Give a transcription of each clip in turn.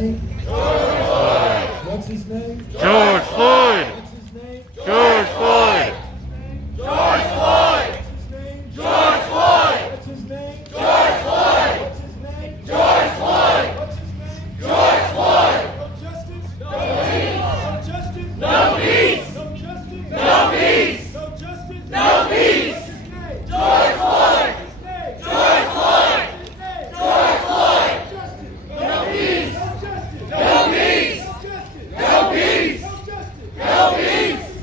name? George Floyd. What's his name? George Floyd. What's his name? George Floyd. George Floyd! What's his name? George Floyd! What's his name? George Floyd! What's his name? George Floyd! What's his name? George Floyd! No justice? No peace! No justice? No peace! No justice? No peace! No justice? No peace! What's his name? George Floyd! What's his name? George Floyd! What's his name? George Floyd! No justice? No peace! No justice? No peace! No justice? No peace! No justice? No peace! What's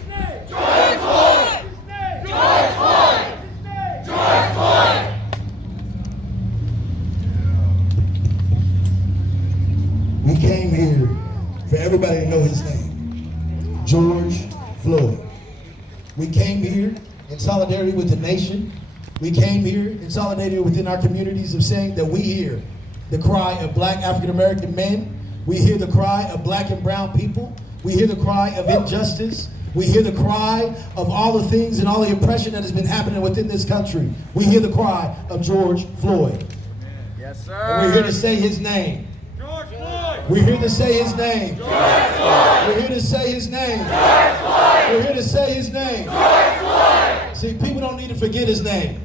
his name? George Floyd! What's his name? George Floyd! What's his name? George Floyd! We came here for everybody to know his name, George Floyd. We came here in solidarity with the nation. We came here in solidarity within our communities of saying that we hear the cry of black African American men. We hear the cry of black and brown people. We hear the cry of injustice. We hear the cry of all the things and all the oppression that has been happening within this country. We hear the cry of George Floyd. Yes, sir. And we're here to say his name. George Floyd! We're here to say his name. George Floyd! We're here to say his name. George Floyd! We're here to say his name. George Floyd! See, people don't need to forget his name.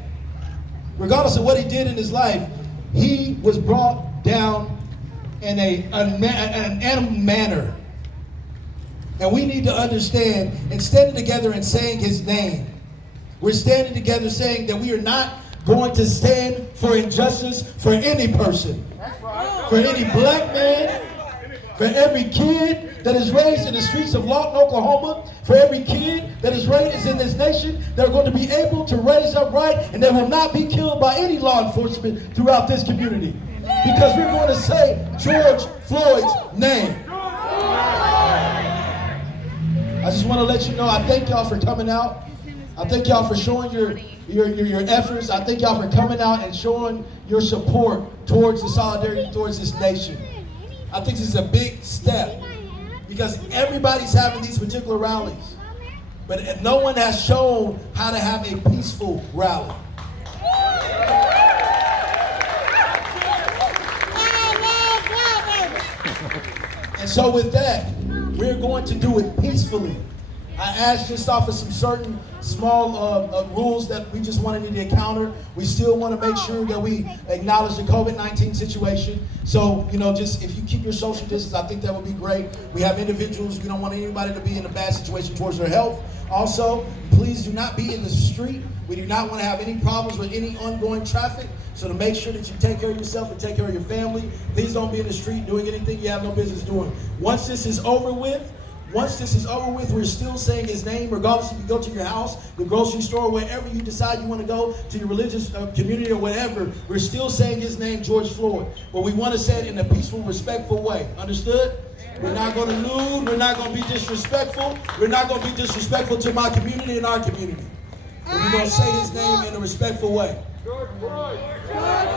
Regardless of what he did in his life, he was brought down in an animal manner. And we need to understand, and standing together and saying his name, we're standing together saying that we are not going to stand for injustice for any person. For any black man, for every kid that is raised in the streets of Lawton, Oklahoma, for every kid that is raised in this nation, they're going to be able to raise up right, and they will not be killed by any law enforcement throughout this community. Because we're going to say George Floyd's name. I just want to let you know, I thank y'all for coming out. I thank y'all for showing your efforts. I thank y'all for coming out and showing your support towards the solidarity towards this nation. I think this is a big step because everybody's having these particular rallies, but no one has shown how to have a peaceful rally. And so with that, we're going to do it peacefully. I asked just off of some certain small rules that we just wanted to encounter. We still want to make sure that we acknowledge the COVID-19 situation. So, just if you keep your social distance, I think that would be great. We have individuals, we don't want anybody to be in a bad situation towards their health. Also, please do not be in the street. We do not want to have any problems with any ongoing traffic. So to make sure that you take care of yourself and take care of your family, please don't be in the street doing anything you have no business doing. Once this is over with, we're still saying his name, regardless if you go to your house, the grocery store, wherever you decide you want to go, to your religious community or whatever, we're still saying his name, George Floyd. But we want to say it in a peaceful, respectful way. Understood? We're not going to lewd. We're not going to be disrespectful. We're not going to be disrespectful to my community and our community. But we're going to say his name in a respectful way. George Floyd! George Floyd!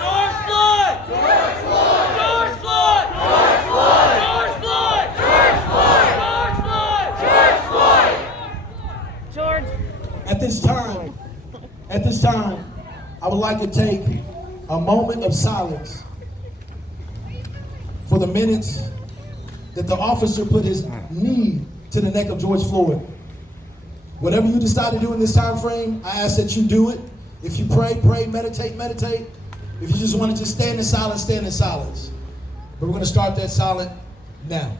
George Floyd! George Floyd! George Floyd! George Floyd! George Floyd! George Floyd! George Floyd! George! At this time, I would like to take a moment of silence for the minutes that the officer put his knee to the neck of George Floyd. Whatever you decide to do in this time frame, I ask that you do it. If you pray, meditate. If you just want to just stand in silence, stand in silence. But we're going to start that silent now.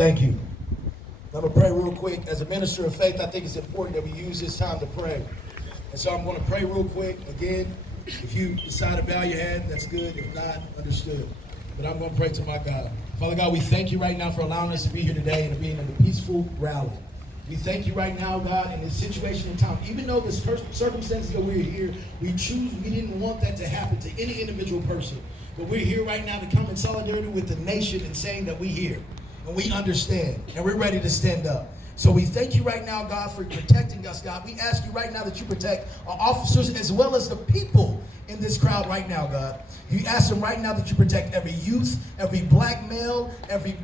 Thank you. I'm going to pray real quick. As a minister of faith, I think it's important that we use this time to pray. And so I'm going to pray real quick. Again, if you decide to bow your head, that's good. If not, understood. But I'm going to pray to my God. Father God, we thank you right now for allowing us to be here today and to be in a peaceful rally. We thank you right now, God, in this situation in time. Even though the circumstances that we're here, we didn't want that to happen to any individual person. But we're here right now to come in solidarity with the nation and saying that we hear and we understand and we're ready to stand up. So we thank you right now, God, for protecting us, God. We ask you right now that you protect our officers as well as the people in this crowd right now, God. You ask them right now that you protect every youth, every black male, every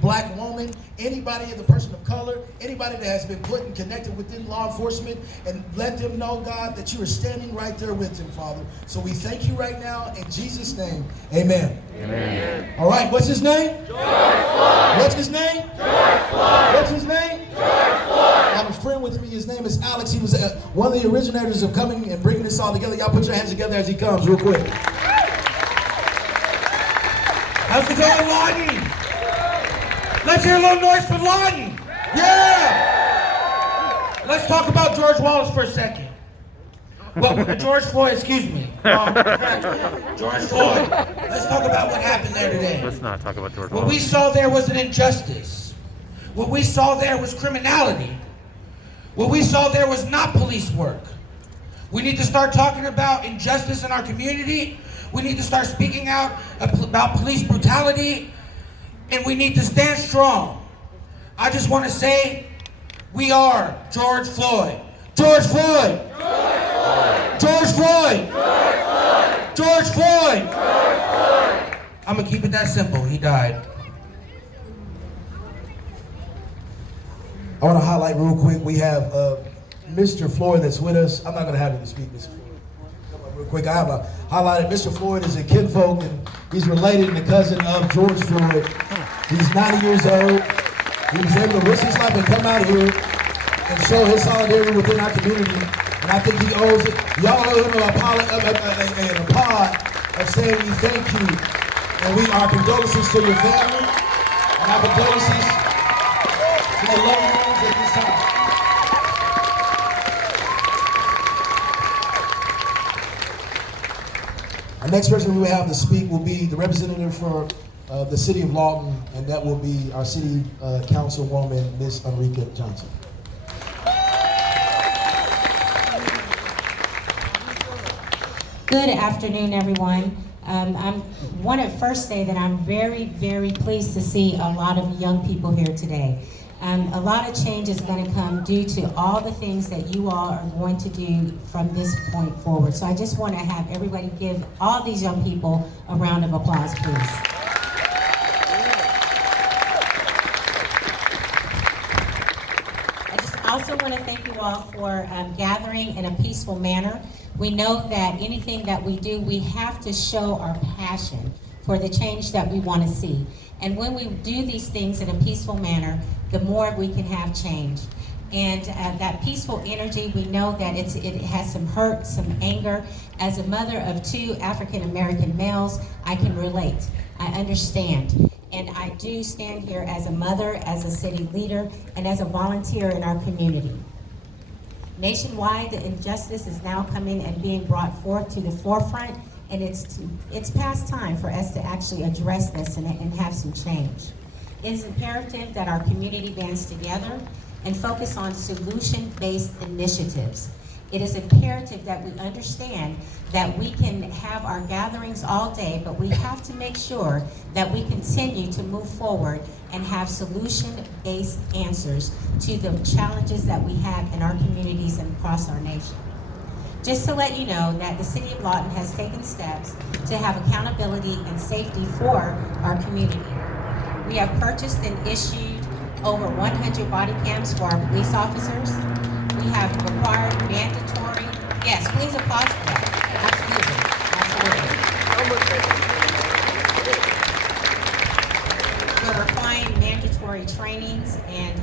black woman, anybody, the person of color, anybody that has been put and connected within law enforcement, and let them know, God, that you are standing right there with them, Father. So we thank you right now in Jesus' name. Amen. Amen. All right, what's his name? George Floyd. What's his name? George Floyd. What's his name? George Floyd. I have a friend with me. His name is Alex. He was one of the originators of coming and bringing this all together. Y'all put your hands together as he comes real quick. How's it going, Lawton? Let's hear a little noise for Lawton. Yeah! Let's talk about George Wallace for a second. Well, George Floyd, excuse me. George Floyd. Let's talk about what happened there today. Let's not talk about George What we Wallace. saw there was an injustice. What we saw there was criminality. What we saw there was not police work. We need to start talking about injustice in our community. We need to start speaking out about police brutality. And we need to stand strong. I just want to say, we are George Floyd. George Floyd! George Floyd! George Floyd! I'm going to keep it that simple. He died. I want to highlight real quick, we have Mr. Floyd that's with us. I'm not going to have you to speak, Mr. Floyd. Come on, real quick, I have highlighted Mr. Floyd is a kinfolk, and he's related and a cousin of George Floyd. He's 90 years old. He was able to risk his life and come out here and show his solidarity within our community. And I think he owes it. Y'all owe him an applaud of saying we thank you. And our condolences to your family, and our condolences to the loved ones at this time. Our next person we will have to speak will be the representative for the city of Lawton, and that will be our city councilwoman, Ms. Enrica Johnson. Good afternoon, everyone. I want to first say that I'm very, very pleased to see a lot of young people here today. A lot of change is going to come due to all the things that you all are going to do from this point forward. So I just want to have everybody give all these young people a round of applause, please. I just also want to thank you all for gathering in a peaceful manner. We know that anything that we do, we have to show our passion for the change that we want to see. And when we do these things in a peaceful manner, the more we can have change. And that peaceful energy, we know that it has some hurt, some anger. As a mother of 2 African-American males, I can relate. I understand. And I do stand here as a mother, as a city leader, and as a volunteer in our community. Nationwide, the injustice is now coming and being brought forth to the forefront, and it's past time for us to actually address this and have some change. It is imperative that our community bands together and focus on solution-based initiatives. It is imperative that we understand that we can have our gatherings all day, but we have to make sure that we continue to move forward and have solution-based answers to the challenges that we have in our communities and across our nation. Just to let you know that the City of Lawton has taken steps to have accountability and safety for our community. We have purchased and issued over 100 body cams for our police officers. We have required mandatory, yes, please applaud for that. Absolutely. We're applying mandatory trainings and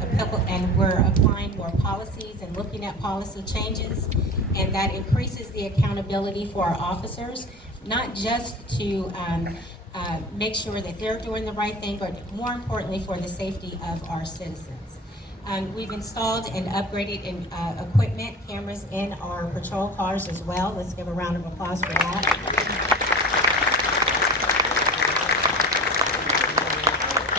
we're applying more policies and looking at policy changes, and that increases the accountability for our officers, not just to make sure that they're doing the right thing, but more importantly, for the safety of our citizens. We've installed and upgraded equipment, cameras in our patrol cars as well. Let's give a round of applause for that.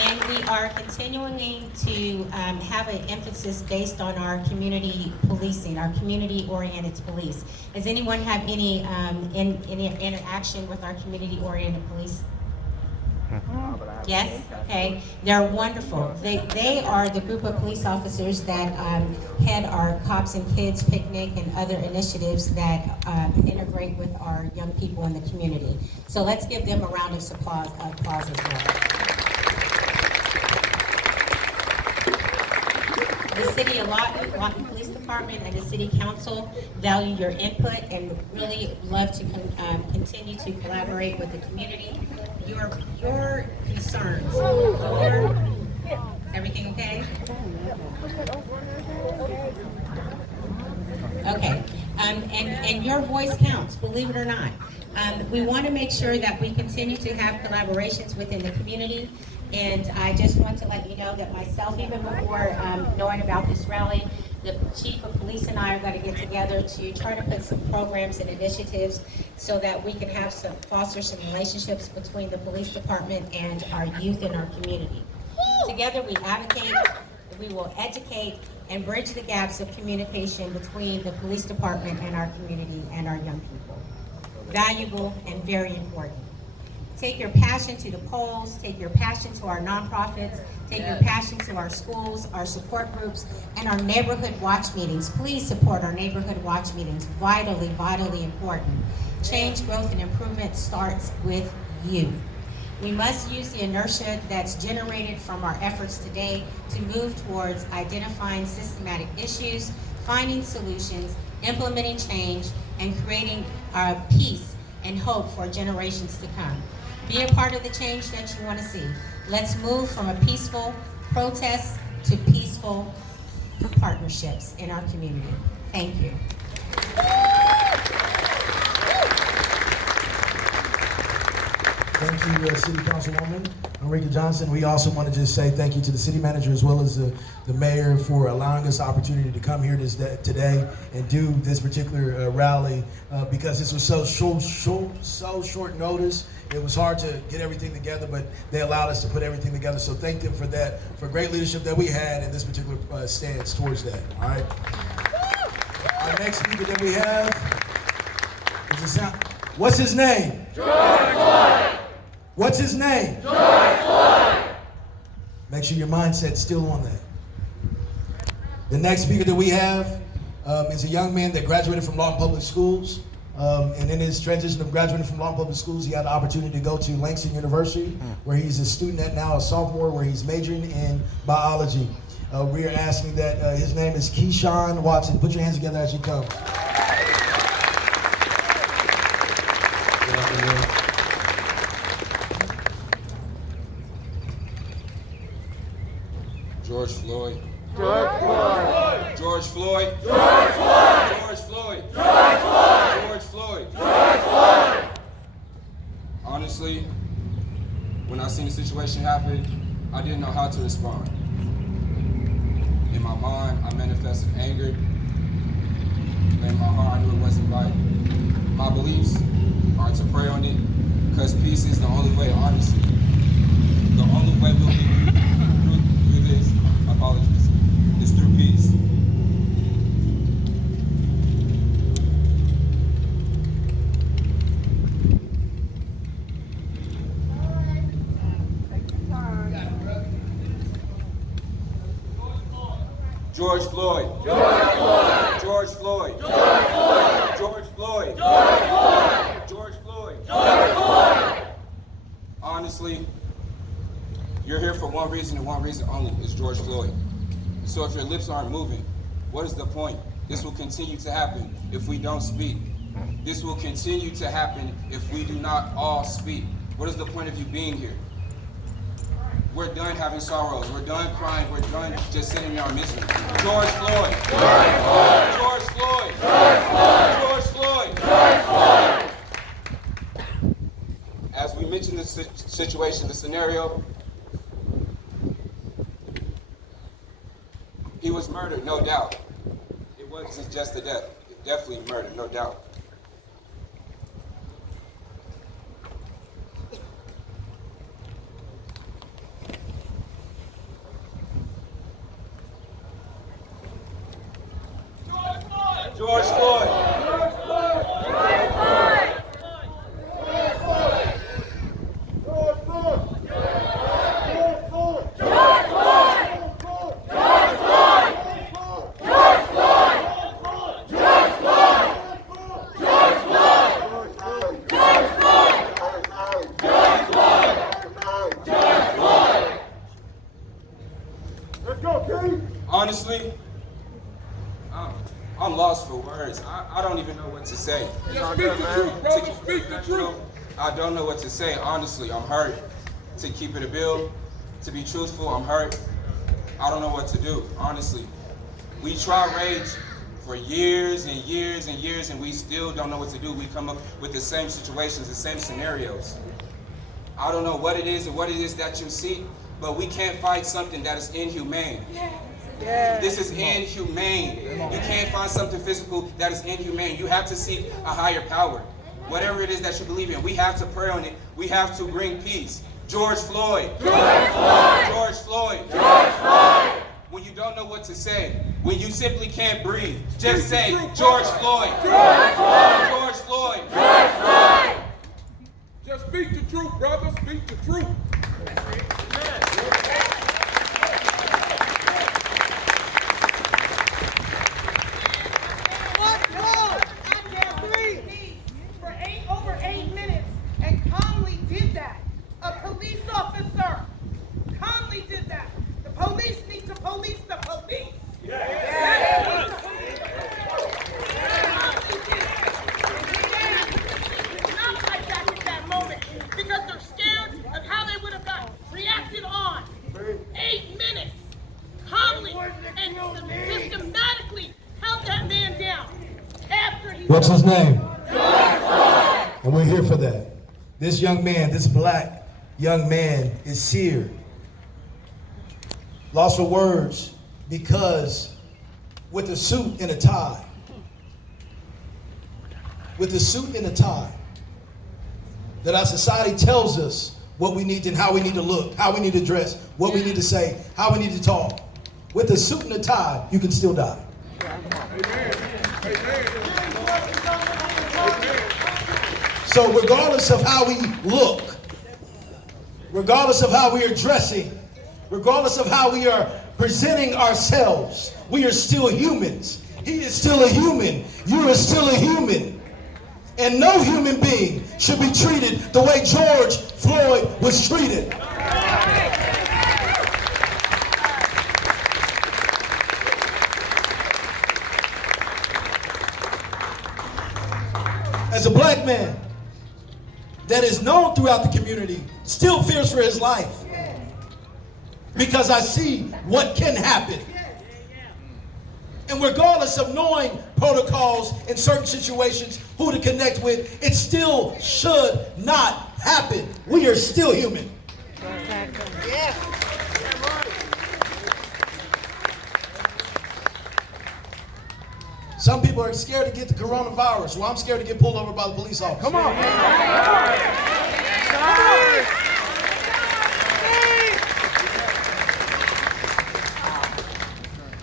And we are continuing to have an emphasis based on our community policing, our community-oriented police. Does anyone have any interaction with our community-oriented police? Yes? Okay. They're wonderful. They are the group of police officers that head our Cops and Kids picnic and other initiatives that integrate with our young people in the community. So let's give them a round of applause as well. The City of Lawton Police Department and the City Council value your input and really love to continue to collaborate with the community. Your concerns, everything okay? Okay, and your voice counts, believe it or not. We want to make sure that we continue to have collaborations within the community. And I just want to let you know that myself, even before knowing about this rally, the chief of police and I are going to get together to try to put some programs and initiatives so that we can have foster some relationships between the police department and our youth in our community. Together we advocate, we will educate, and bridge the gaps of communication between the police department and our community and our young people. Valuable and very important. Take your passion to the polls, take your passion to our nonprofits, take your passion to our schools, our support groups, and our neighborhood watch meetings. Please support our neighborhood watch meetings. Vitally, vitally important. Change, growth, and improvement starts with you. We must use the inertia that's generated from our efforts today to move towards identifying systematic issues, finding solutions, implementing change, and creating peace and hope for generations to come. Be a part of the change that you want to see. Let's move from a peaceful protest to peaceful partnerships in our community. Thank you. Thank you, City Councilwoman Enrica Johnson. We also want to just say thank you to the city manager as well as the mayor for allowing us the opportunity to come here today and do this particular rally because this was so short notice. It was hard to get everything together, but they allowed us to put everything together. So thank them for that, for great leadership that we had in this particular stance towards that. All right. Our next speaker that we have is what's his name? George Floyd! What's his name? George Floyd! Make sure your mindset's still on that. The next speaker that we have is a young man that graduated from Lawton Public Schools. And in his transition of graduating from Lawton Public Schools, he had the opportunity to go to Langston University, where he's a student at now, a sophomore, where he's majoring in biology. We are asking that his name is Keyshawn Watson. Put your hands together as you come. George Floyd. George Floyd! George Floyd. George Floyd! George Floyd. George Floyd! George Floyd. George Floyd! Honestly, when I seen the situation happen, I didn't know how to respond. In my mind, I manifested anger. In my heart, I knew it wasn't right. My beliefs are to pray on it, because peace is the only way, honestly. The only way we'll get through this, apologies, is through peace. George Floyd. George Floyd! George Floyd. George Floyd! George Floyd. George Floyd! George Floyd. George Floyd! Honestly, you're here for one reason and one reason only, is George Floyd. So if your lips aren't moving, what is the point? This will continue to happen if we don't speak. This will continue to happen if we do not all speak. What is the point of you being here? We're done having sorrows. We're done crying. We're done just sitting in our misery. George Floyd. George Floyd! George Floyd. George Floyd! George Floyd. George Floyd! As we mentioned the situation, the scenario. He was murdered, no doubt. It wasn't just a death. It definitely murder, no doubt. George Floyd. Honestly, I'm lost for words. I don't even know what to say. Just speak the truth, brother. Speak the truth. I don't know what to say. Honestly, I'm hurt. To keep it a bill, to be truthful, I'm hurt. I don't know what to do. Honestly, we try rage for years and years and years, and we still don't know what to do. We come up with the same situations, the same scenarios. I don't know what it is or what it is that you see, but we can't fight something that is inhumane. This is inhumane. You can't find something physical that is inhumane. You have to seek a higher power. Whatever it is that you believe in, we have to pray on it. We have to bring peace. George Floyd. George Floyd. George Floyd. George Floyd. When you don't know what to say, when you simply can't breathe, just say George Floyd. George Floyd. George Floyd. George Floyd. Just speak the truth, brother. Speak the truth. Over 8 minutes and calmly did that. A police officer calmly did that. The police need to police the police. Not fight back at that moment because they're scared of how they would have reacted on. 8 minutes calmly and systematically held that man down after he. What's his name? And we're here for that. This young man, this black young man is seared. Lost for words because with a suit and a tie, that our society tells us what we need and how we need to look, how we need to dress, what we need to say, how we need to talk. With a suit and a tie, you can still die. So regardless of how we look, regardless of how we are dressing, regardless of how we are presenting ourselves, we are still humans. He is still a human. You are still a human. And no human being should be treated the way George Floyd was treated. As a black man that is known throughout the community, still fears for his life. Because I see what can happen. And regardless of knowing protocols in certain situations, who to connect with, it still should not happen. We are still human. Some people are scared to get the coronavirus. Well, I'm scared to get pulled over by the police officer. Come on.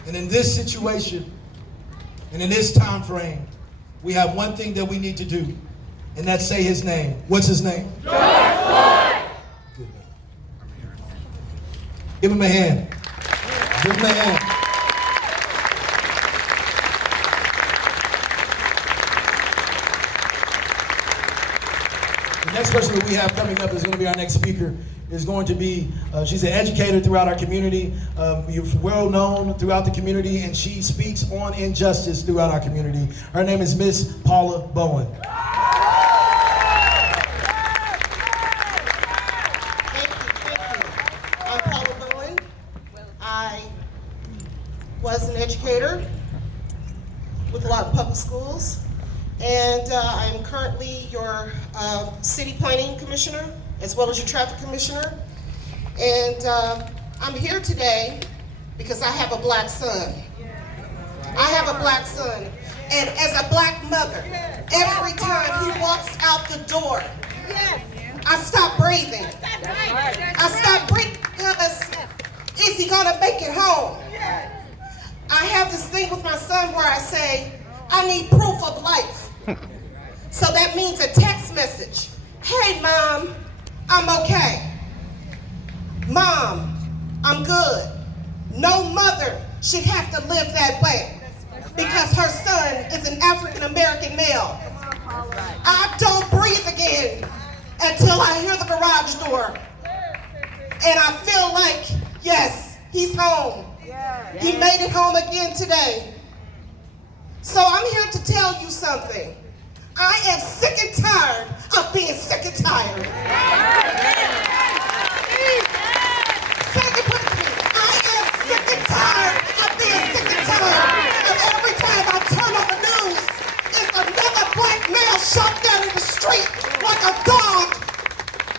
And in this situation, and in this time frame, we have one thing that we need to do, and that's say his name. What's his name? George Floyd. Good. Give him a hand. Give him a hand. The next person that we have coming up is going to be our next speaker. Is going to be, she's an educator throughout our community. You're well known throughout the community, and she speaks on injustice throughout our community. Her name is Miss Paula Bowen. Thank you. I'm Paula Bowen. I was an educator with a lot of public schools, and I'm currently your city planning commissioner as well as your traffic commissioner. And I'm here today because I have a black son. I have a black son. And as a black mother, every time he walks out the door, I stop breathing. I stop breathing because is he gonna make it home? I have this thing with my son where I say, I need proof of life. So that means a text message. Hey, Mom, I'm okay. Mom, I'm good. No mother should have to live that way because her son is an African American male. I don't breathe again until I hear the garage door. And I feel like, yes, he's home. He made it home again today. So I'm here to tell you something. I am sick and tired of being sick and tired. Say it with me. I am sick and tired of being sick and tired of every time I turn on the news, it's another black male shot down in the street like a dog.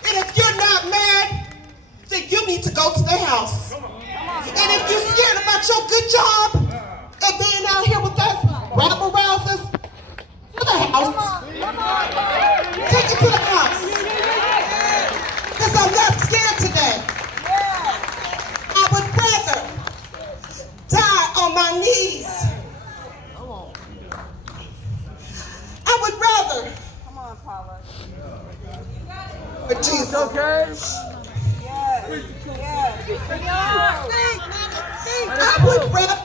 And if you're not mad, then you need to go to the house. And if you're scared about your good job and being out here with us, rabble rousers, to the house. Take it to the house. Because I'm not scared today. I would rather die on my knees. I would rather. Come on, Paula. But Jesus. Okay. I would rather.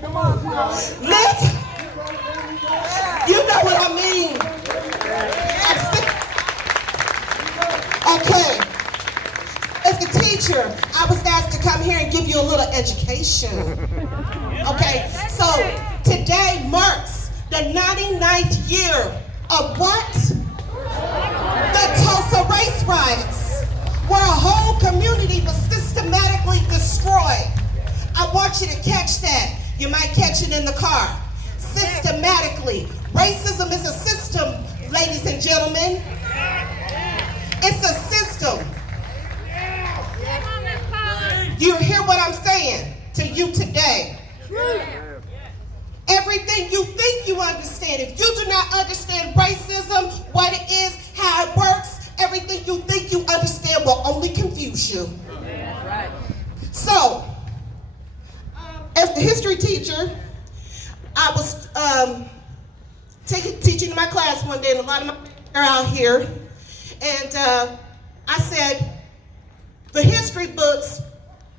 Come on, Listen, you know what I mean. Okay. As a teacher, I was asked to come here and give you a little education. Okay, so today marks the 99th year of what? The Tulsa race riots, where a whole community was systematically destroyed. I want you to catch that. You might catch it in the car. Systematically. Racism is a system, ladies and gentlemen. It's a system. You hear what I'm saying to you today? Everything you think you understand. If you do not understand racism, what it is, how it works, everything you think you understand will only confuse you. So, as a history teacher, I was teaching my class one day, and a lot of my friends are out here, and I said, the history books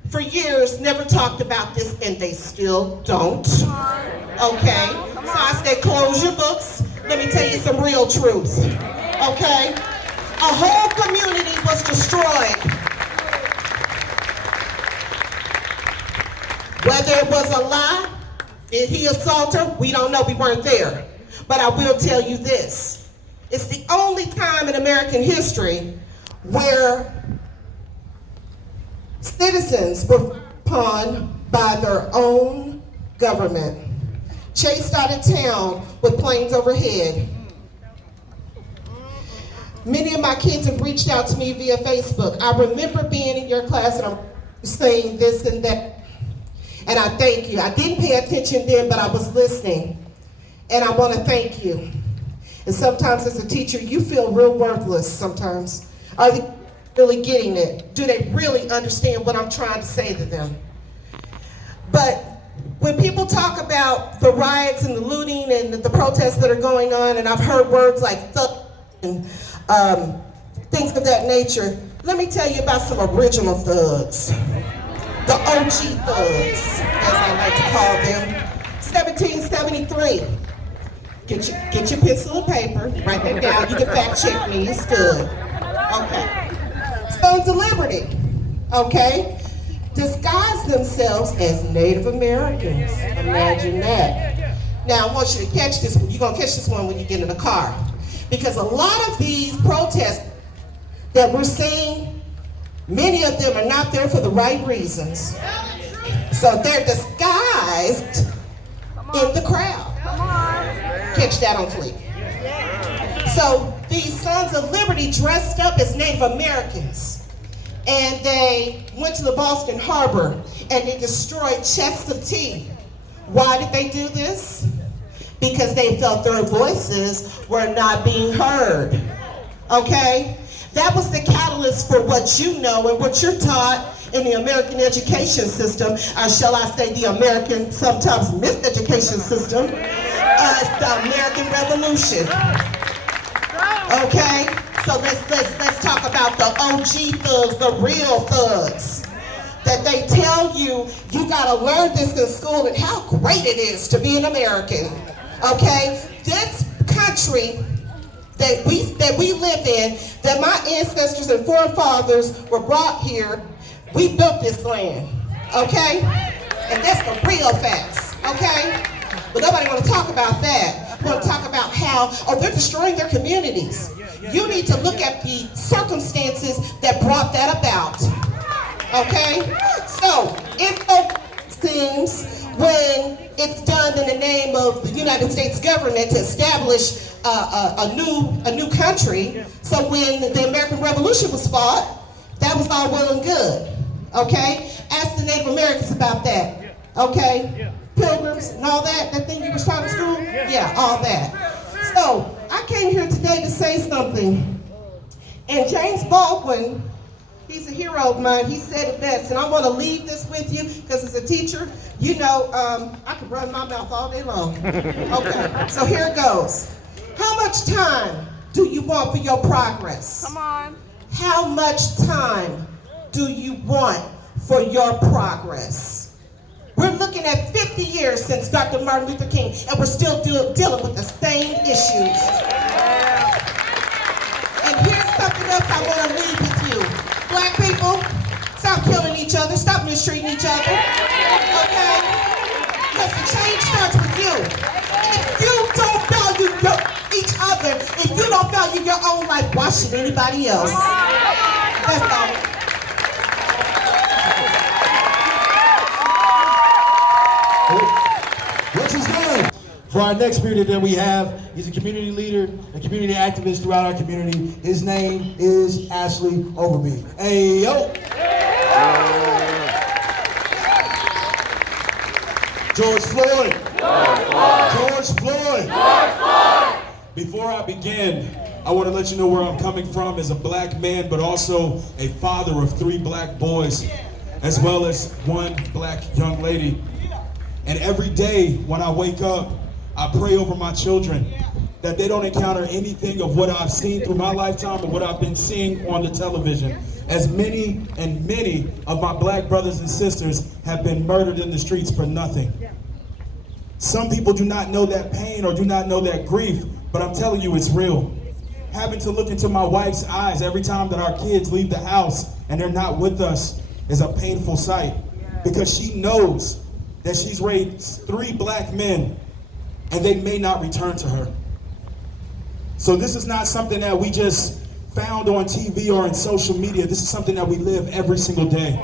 for years never talked about this, and they still don't. Okay? So I said, close your books. Let me tell you some real truth. Okay? A whole community was destroyed. Whether it was a lie, did he assault her? We don't know, we weren't there. But I will tell you this. It's the only time in American history where citizens were upon by their own government, chased out of town with planes overhead. Many of my kids have reached out to me via Facebook. I remember being in your class and I'm saying this and that. And I thank you. I didn't pay attention then, but I was listening. And I want to thank you. And sometimes as a teacher, you feel real worthless sometimes. Are they really getting it? Do they really understand what I'm trying to say to them? But when people talk about the riots and the looting and the protests that are going on, and I've heard words like thug and things of that nature, let me tell you about some original thugs. The OG thugs, as I like to call them. 1773. Get your pencil and paper, write that down. You can fact check me, it's good. Okay. Sons of Liberty, okay? Disguise themselves as Native Americans. Imagine that. Now I want you to catch this one. You're gonna catch this one when you get in the car. Because a lot of these protests that we're seeing, many of them are not there for the right reasons. So they're disguised in the crowd. Catch that on fleek. So these Sons of Liberty dressed up as Native Americans. And they went to the Boston Harbor and they destroyed chests of tea. Why did they do this? Because they felt their voices were not being heard. Okay? That was the catalyst for what you know and what you're taught in the American education system, or shall I say the American, sometimes miseducation system, as the American Revolution. Okay? So let's talk about the OG thugs, the real thugs. That they tell you, you gotta learn this in school and how great it is to be an American. Okay? This country that we live in, that my ancestors and forefathers were brought here, we built this land. Okay? And that's the real facts. Okay? But nobody wanna talk about that. We wanna talk about how, they're destroying their communities. You need to look at the circumstances that brought that about. Okay? So, it seems when it's done in the name of the United States government to establish a new country, so when the American Revolution was fought, that was all well and good. Okay? Ask the Native Americans about that. Okay? Pilgrims and all that thing you was taught in school? Yeah, all that. So, I came here today to say something. And James Baldwin, he's a hero of mine. He said it best. And I want to leave this with you because as a teacher, you know, I could run my mouth all day long. Okay, so here it goes. How much time do you want for your progress? Come on. How much time do you want for your progress? We're looking at 50 years since Dr. Martin Luther King, and we're still dealing with the same issues. And here's something else I want to leave with you. Black people, stop killing each other, stop mistreating each other, okay? Because the change starts with you. If you don't value each other, if you don't value your own life, why should anybody else? That's all. What you doing? For our next speaker that we have, he's a community leader, a community activist throughout our community. His name is Ashley Overby. Hey, yo! George Floyd! George Floyd! Before I begin, I want to let you know where I'm coming from as a black man, but also a father of 3 black boys, as well as 1 black young lady. And every day when I wake up, I pray over my children that they don't encounter anything of what I've seen through my lifetime or what I've been seeing on the television. As many of my black brothers and sisters have been murdered in the streets for nothing. Some people do not know that pain or do not know that grief, but I'm telling you it's real. Having to look into my wife's eyes every time that our kids leave the house and they're not with us is a painful sight, because she knows that she's raised 3 black men and they may not return to her. So this is not something that we just found on TV or in social media. This is something that we live every single day.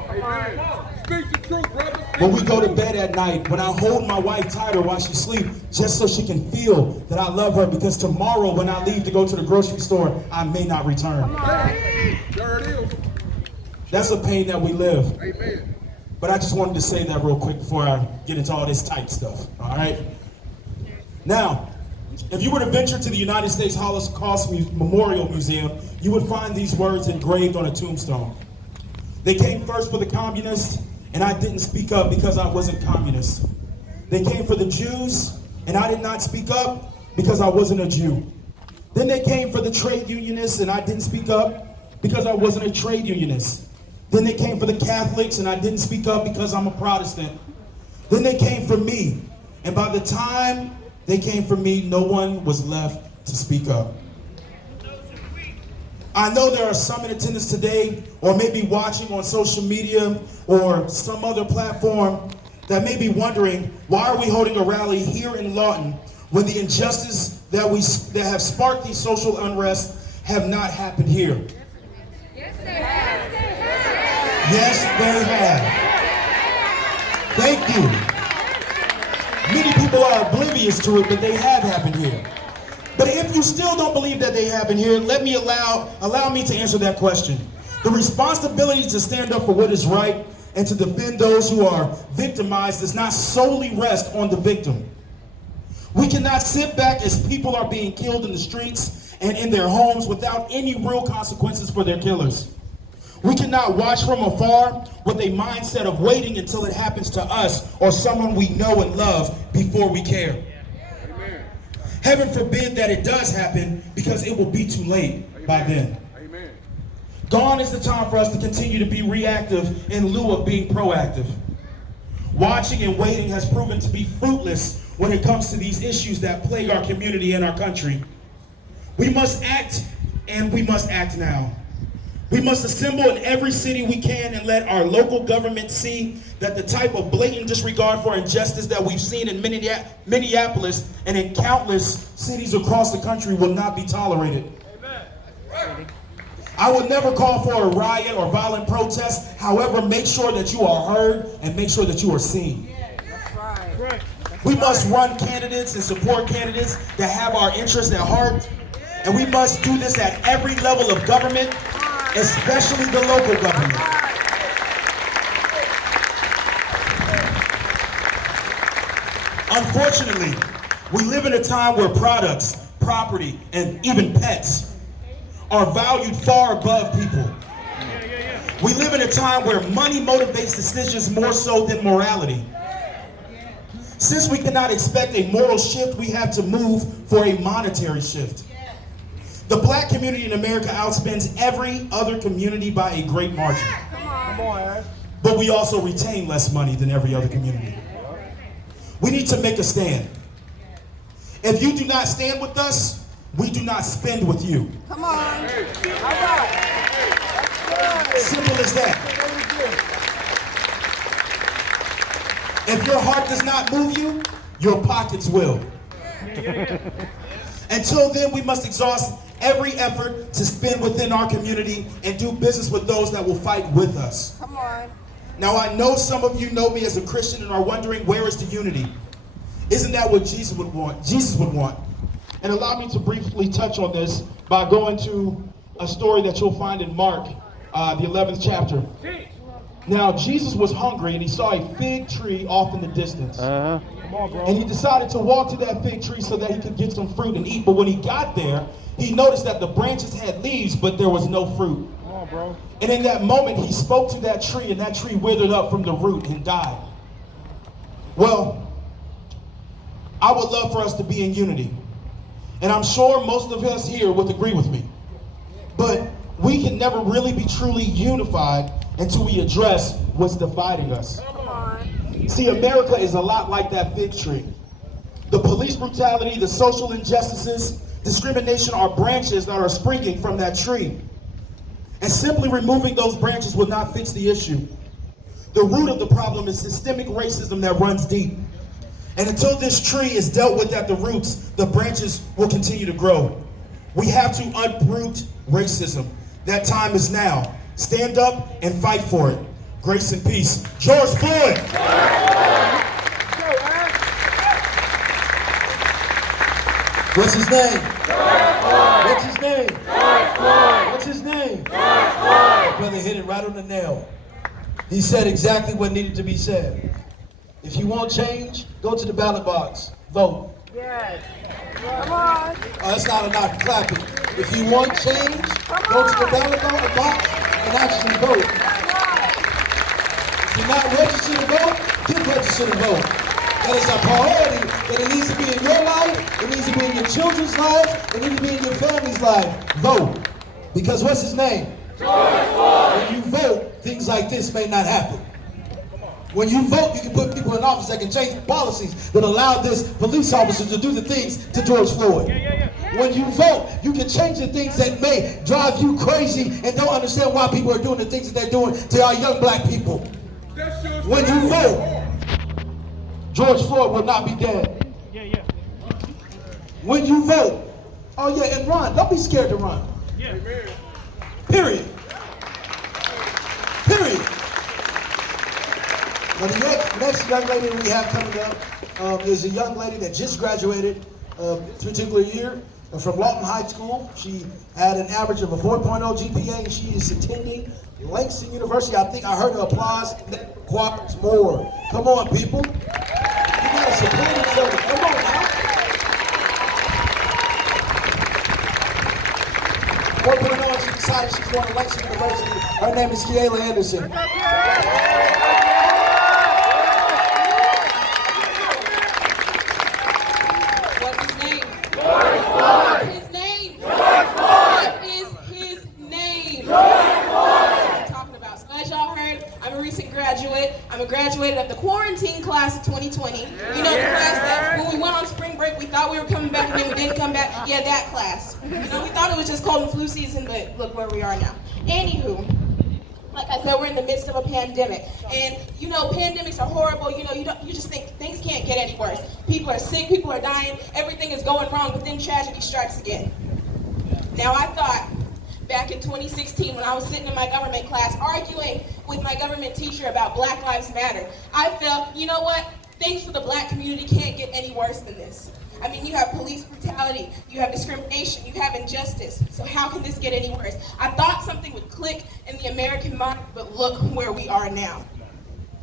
Speak the truth, brother. When we go to bed at night, when I hold my wife tighter while she sleeps, just so she can feel that I love her, because tomorrow when I leave to go to the grocery store, I may not return. There it is. That's a pain that we live. Amen. But I just wanted to say that real quick before I get into all this tight stuff, all right? Now, if you were to venture to the United States Holocaust Memorial Museum, you would find these words engraved on a tombstone. They came first for the communists, and I didn't speak up because I wasn't communist. They came for the Jews, and I did not speak up because I wasn't a Jew. Then they came for the trade unionists, and I didn't speak up because I wasn't a trade unionist. Then they came for the Catholics, and I didn't speak up because I'm a Protestant. Then they came for me, and by the time they came for me, no one was left to speak up. I know there are some in attendance today, or maybe watching on social media or some other platform, that may be wondering, why are we holding a rally here in Lawton when the injustice that have sparked these social unrest have not happened here? Yes, they have. Yes, they have. Thank you. Many people are oblivious to it, but they have happened here. But if you still don't believe that they happen here, allow me to answer that question. The responsibility to stand up for what is right and to defend those who are victimized does not solely rest on the victim. We cannot sit back as people are being killed in the streets and in their homes without any real consequences for their killers. We cannot watch from afar with a mindset of waiting until it happens to us or someone we know and love before we care. Amen. Heaven forbid that it does happen, because it will be too late by then. Amen. Gone is the time for us to continue to be reactive in lieu of being proactive. Watching and waiting has proven to be fruitless when it comes to these issues that plague our community and our country. We must act, and we must act now. We must assemble in every city we can and let our local government see that the type of blatant disregard for injustice that we've seen in Minneapolis and in countless cities across the country will not be tolerated. Amen. I would never call for a riot or violent protest. However, make sure that you are heard and make sure that you are seen. We must run candidates and support candidates that have our interests at heart. And we must do this at every level of government, especially the local government. Unfortunately, we live in a time where products, property, and even pets are valued far above people. We live in a time where money motivates decisions more so than morality. Since we cannot expect a moral shift, we have to move for a monetary shift. The black community in America outspends every other community by a great margin. But we also retain less money than every other community. We need to make a stand. If you do not stand with us, we do not spend with you. Come on. Simple as that. If your heart does not move you, your pockets will. Until then, we must exhaust every effort to spend within our community and do business with those that will fight with us. Come on. Now, I know some of you know me as a Christian and are wondering, where is the unity? Isn't that what Jesus would want? Jesus would want. And allow me to briefly touch on this by going to a story that you'll find in Mark, the 11th chapter. Now, Jesus was hungry and he saw a fig tree off in the distance. And he decided to walk to that fig tree so that he could get some fruit and eat. But when he got there, he noticed that the branches had leaves, but there was no fruit. And in that moment, he spoke to that tree, and that tree withered up from the root and died. Well, I would love for us to be in unity. And I'm sure most of us here would agree with me. But we can never really be truly unified until we address what's dividing us. See, America is a lot like that fig tree. The police brutality, the social injustices, discrimination are branches that are springing from that tree. And simply removing those branches will not fix the issue. The root of the problem is systemic racism that runs deep. And until this tree is dealt with at the roots, the branches will continue to grow. We have to uproot racism. That time is now. Stand up and fight for it. Grace and peace. George Floyd! What's his name? What's his name? What's his name? My brother hit it right on the nail. He said exactly what needed to be said. If you want change, go to the ballot box. Vote. Yes. Come on. That's not enough. Clap it. If you want change, go to the ballot box and actually vote. If you're not registered to vote, get registered to vote. That is a priority, and it needs to be in your life, it needs to be in your children's lives, it needs to be in your family's life. Vote. Because what's his name? George Floyd. When you vote, things like this may not happen. When you vote, you can put people in office that can change policies that allow this police officer to do the things to George Floyd. When you vote, you can change the things that may drive you crazy and don't understand why people are doing the things that they're doing to our young black people. When you vote, George Floyd will not be dead. When you vote, oh yeah, and run. Don't be scared to run. Period. Period. Now the next young lady we have coming up is a young lady that just graduated this particular year. from Lawton High School. She had an average of a 4.0 GPA, and she is attending Langston University. I think I heard her applause. That requires more. Come on, people. You gotta support each other. Come on now. 4.0, and she decided she's going to Langston University. Her name is Kiela Anderson. What's his name? What's his name? What is his name? That's what I'm talking about. So as y'all heard, I'm a recent graduate. I'm a graduate of the quarantine class of 2020. You know the class that when we went on spring break, we thought we were coming back and then we didn't come back? Yeah, that class. You know, we thought it was just cold and flu season, but look where we are now. Anywho, like I said, we're in the midst of a pandemic. And you know, pandemics are horrible. You know, you just think things can't get any worse. People are sick, people are dying, everything is going wrong, but then tragedy strikes again. Now I thought, back in 2016 when I was sitting in my government class arguing with my government teacher about Black Lives Matter, I felt, you know what? Things for the black community can't get any worse than this. I mean, you have police brutality, you have discrimination, you have injustice. So how can this get any worse? I thought something would click in the American mind, but look where we are now.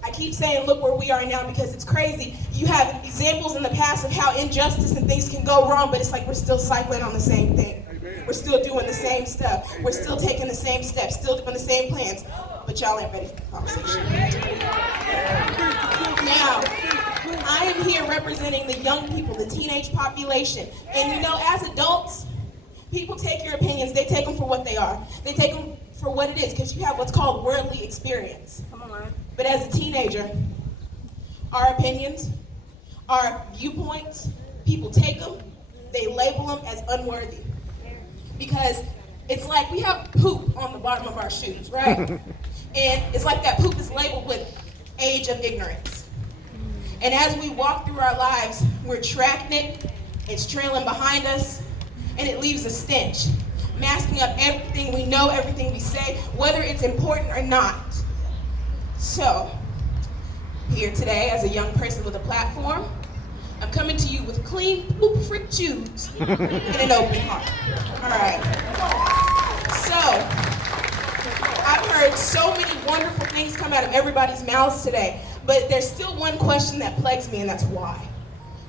I keep saying look where we are now because it's crazy. You have examples in the past of how injustice and things can go wrong, but it's like we're still cycling on the same thing. We're still doing the same stuff. We're still taking the same steps, still doing the same plans. But y'all ain't ready for the conversation. Now, I am here representing the young people, the teenage population. And you know, as adults, people take your opinions, they take them for what they are. They take them for what it is, because you have what's called worldly experience. Come on. But as a teenager, our opinions, our viewpoints, people take them, they label them as unworthy. Because it's like we have poop on the bottom of our shoes, right? And it's like that poop is labeled with age of ignorance. And as we walk through our lives, we're tracking it, it's trailing behind us, and it leaves a stench, masking up everything we know, everything we say, whether it's important or not. So, here today as a young person with a platform, I'm coming to you with clean, poop-free shoes and an open heart. All right. So, I've heard so many wonderful things come out of everybody's mouths today, but there's still one question that plagues me, and that's why.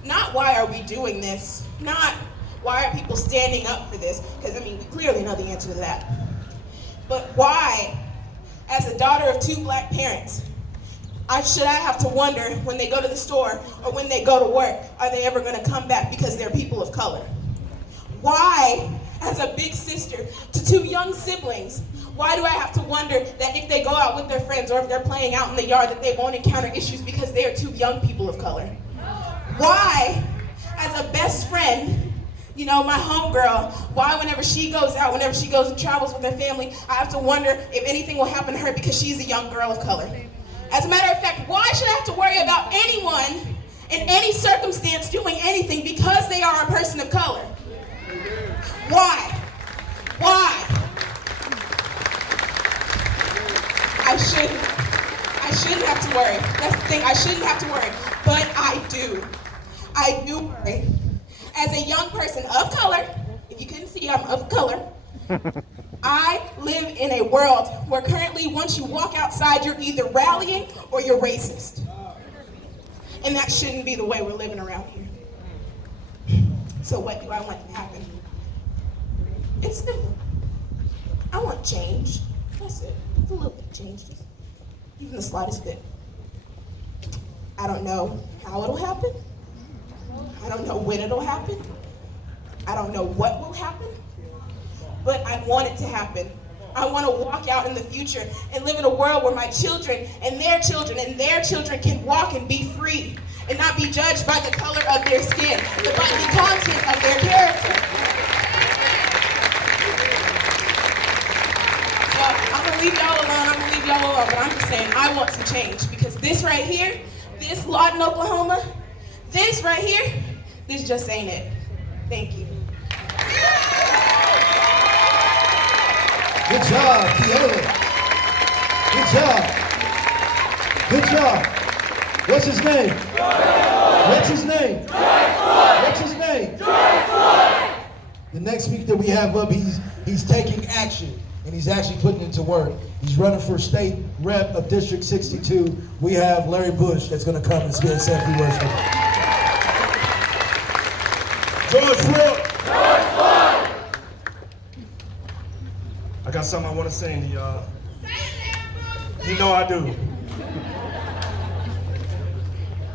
Not why are we doing this, not why are people standing up for this, because I mean, we clearly know the answer to that. But why, as a daughter of two black parents, should I have to wonder when they go to the store or when they go to work, are they ever gonna come back because they're people of color? Why, as a big sister to two young siblings, why do I have to wonder that if they go out with their friends or if they're playing out in the yard that they won't encounter issues because they are two young people of color? Why, as a best friend, you know, my homegirl, why whenever she goes out, whenever she goes and travels with her family, I have to wonder if anything will happen to her because she's a young girl of color? As a matter of fact, why should I have to worry about anyone in any circumstance doing anything because they are a person of color? Why? Why? I shouldn't have to worry. That's the thing, I shouldn't have to worry, but I do. I do worry. As a young person of color, if you couldn't see, I'm of color, I live in a world where currently once you walk outside, you're either rallying or you're racist. And that shouldn't be the way we're living around here. So what do I want to happen? It's simple. I want change. That's it. It's a little bit of change, just even the slightest bit. I don't know how it'll happen. I don't know when it'll happen. I don't know what will happen. But I want it to happen. I want to walk out in the future and live in a world where my children and their children and their children can walk and be free and not be judged by the color of their skin, but by the content of their character. So I'm going to leave y'all alone, but I'm just saying I want some change because this right here, this Lawton, Oklahoma, this right here, this just ain't it. Thank you. Good job, Kiela. Good job. Good job. What's his name? What's his name? What's his name? The next speaker that we have up, he's taking action, and he's actually putting it to work. He's running for state rep of District 62. We have Larry Bush that's going to come and say a few words for him. George Floyd! George Floyd! I got something I want to say to y'all. You know I do.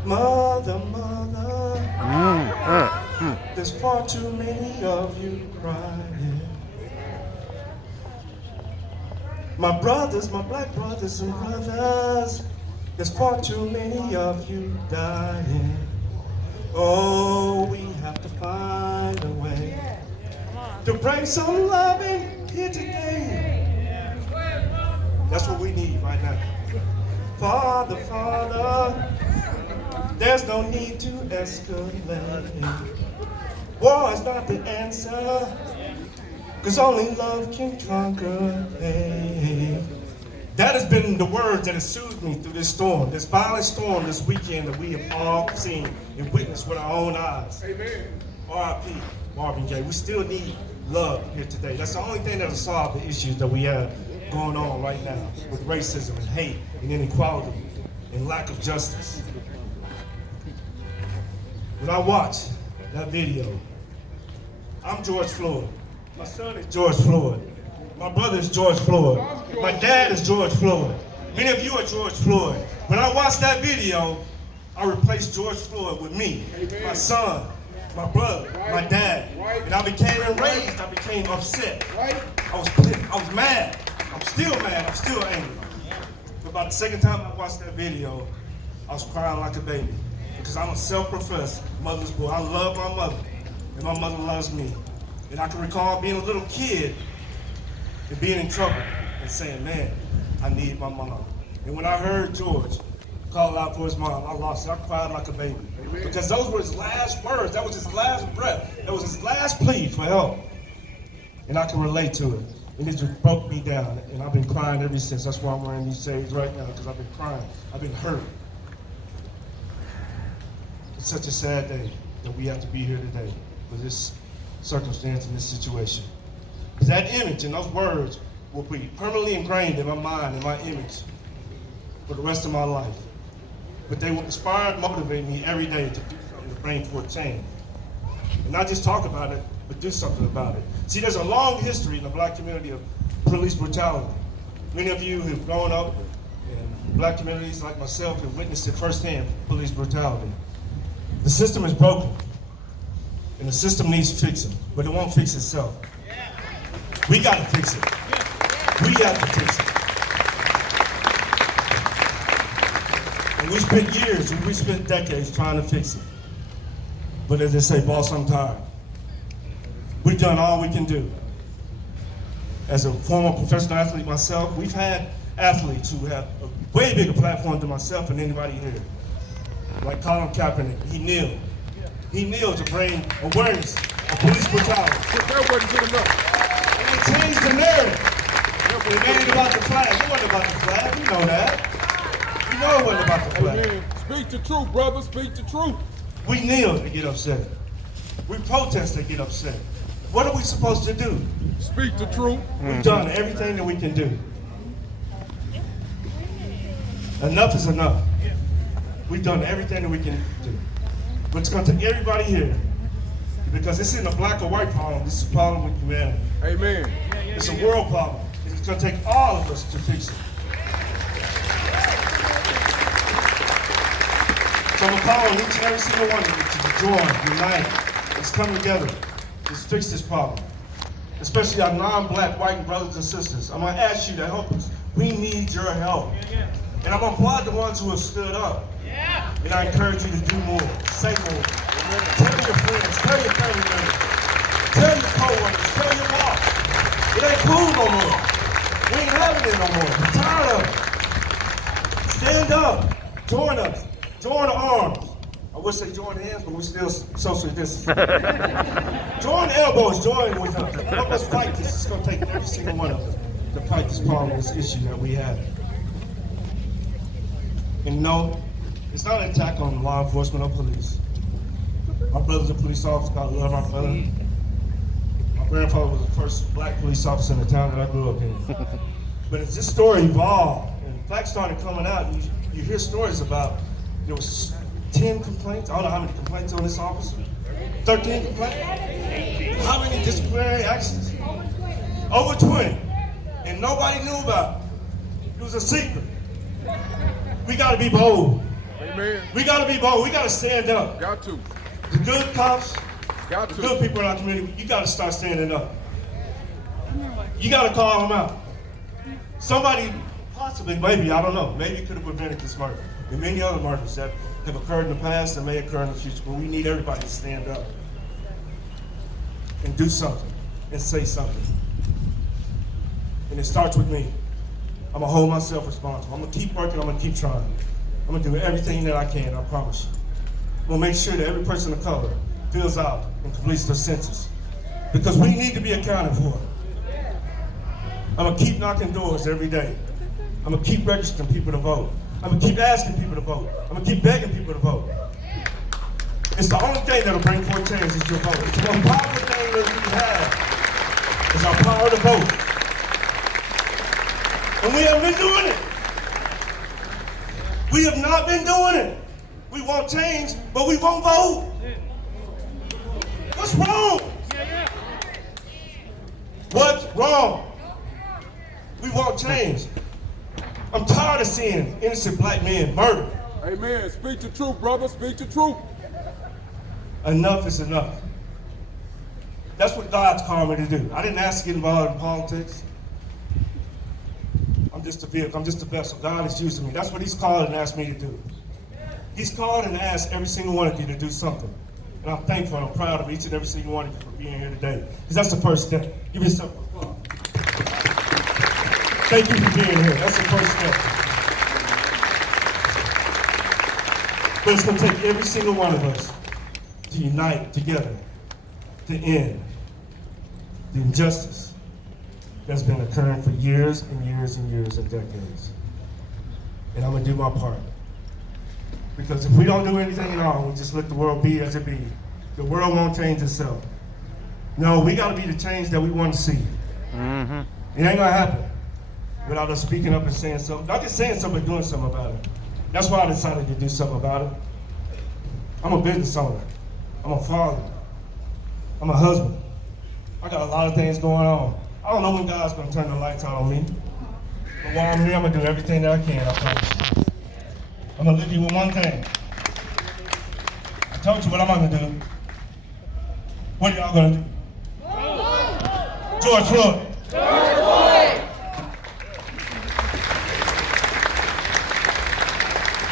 Mother, there's far too many of you crying. My brothers, my black brothers and brothers, there's far too many of you dying. Oh, we have to find a way to bring some love in here today. That's what we need right now. Father, Father, there's no need to escalate. War is not the answer, because only love can conquer hate. That has been the word that has soothed me through this storm, this violent storm this weekend that we have all seen and witnessed with our own eyes. Amen. R.I.P. Marvin Gaye. We still need love here today. That's the only thing that will solve the issues that we have going on right now with racism and hate and inequality and lack of justice. When I watch that video, I'm George Floyd. My son is George Floyd. My brother is George Floyd. My dad is George Floyd. Many of you are George Floyd. When I watched that video, I replaced George Floyd with me, my son, my brother, my dad. And I became enraged. I became upset. I was mad. I'm still mad. I'm still angry. But about the second time I watched that video, I was crying like a baby. Because I'm a self-professed mother's boy. I love my mother, and my mother loves me. And I can recall being a little kid and being in trouble and saying, man, I need my mom. And when I heard George call out for his mom, I lost it. I cried like a baby. Because those were his last words. That was his last breath. That was his last plea for help. And I can relate to it. And it just broke me down. And I've been crying ever since. That's why I'm wearing these shades right now, because I've been crying. I've been hurt. It's such a sad day that we have to be here today for this circumstance and this situation. Because that image and those words will be permanently ingrained in my mind and my image for the rest of my life. But they will inspire and motivate me every day to do something to bring forth change. And not just talk about it, but do something about it. See, there's a long history in the black community of police brutality. Many of you have grown up in black communities like myself have witnessed it firsthand, police brutality. The system is broken, and the system needs fixing, but it won't fix itself. We got to fix it. We got to fix it. And we spent years, and we spent decades trying to fix it. But as they say, boss, I'm tired. We've done all we can do. As a former professional athlete myself, we've had athletes who have a way bigger platform than myself and anybody here. Like Colin Kaepernick, he kneeled. He kneeled to bring awareness of police brutality. And they changed the narrative. It ain't about the flag. It wasn't about the flag. You know that. You know it wasn't about the flag. Amen. Speak the truth, brother. Speak the truth. We kneel to get upset. We protest to get upset. What are we supposed to do? Speak the truth. We've done everything that we can do. Enough is enough. We've done everything that we can do. But it's going to take everybody here, because this isn't a black or white problem. This is a problem with humanity. Amen. It's a world problem. It's going to take all of us to fix it. So I'm calling each and every single one of you to join, unite, let's come together, let's fix this problem. Especially our non-black, white brothers and sisters. I'm going to ask you to help us. We need your help. And I'm going to applaud the ones who have stood up. And I encourage you to do more, say more. Tell your friends, tell your family members, tell your co-workers, tell your boss. It ain't cool no more. We ain't having it no more. We're tired of it. Stand up, join us, join arms. I wish they joined hands, but we're still social distancing. Join elbows, join with us. Help us fight this. It's going to take every single one of us to fight this problem, this issue that we have. And no, it's not an attack on law enforcement or police. Our brothers are police officers. I love our brothers. My grandfather was the first black police officer in the town that I grew up in. But as this story evolved and facts started coming out, you hear stories about there was 10 complaints. I don't know how many complaints on this officer. 13 complaints. How many disciplinary actions? Over 20. And nobody knew about it. It was a secret. We gotta be bold. Amen. We gotta be bold. We gotta stand up. Got to. The good cops, Got the to. good people in our community, you gotta start standing up. You gotta call them out. Somebody, possibly, maybe, I don't know, maybe could have prevented this murder. And many other murders that have occurred in the past and may occur in the future. But we need everybody to stand up and do something and say something. And it starts with me. I'm gonna hold myself responsible. I'm gonna keep working, I'm gonna keep trying. I'm gonna do everything that I can, I promise you. I'm gonna make sure that every person of color fills out and completes their census. Because we need to be accounted for. I'm gonna keep knocking doors every day. I'm gonna keep registering people to vote. I'm gonna keep asking people to vote. I'm gonna keep begging people to vote. It's the only thing that'll bring forth change is your vote. It's the most powerful thing that we have is our power to vote. And we haven't been doing it. We have not been doing it. We want change, but we won't vote. What's wrong? What's wrong? We want change. I'm tired of seeing innocent black men murdered. Amen. Speak the truth, brother. Speak the truth. Enough is enough. That's what God's called me to do. I didn't ask to get involved in politics. I'm just a vehicle. I'm just a vessel. God is using me. That's what He's called and asked me to do. He's called and asked every single one of you to do something. And I'm thankful and I'm proud of each and every single one of you for being here today. Because that's the first step. Give yourself a applause. Thank you for being here. That's the first step. But it's going to take every single one of us to unite together to end the injustice that's been occurring for years and years and years and decades. And I'm going to do my part. Because if we don't do anything at all, we just let the world be as it be, the world won't change itself. No, we got to be the change that we want to see. Mm-hmm. It ain't going to happen without us speaking up and saying something. Not just saying something, but doing something about it. That's why I decided to do something about it. I'm a business owner. I'm a father. I'm a husband. I got a lot of things going on. I don't know when God's going to turn the lights on me. But while I'm here, I'm going to do everything that I can, I promise. I'm going to leave you with one thing. I told you what I'm going to do. What are y'all going to do? George Floyd. George Floyd!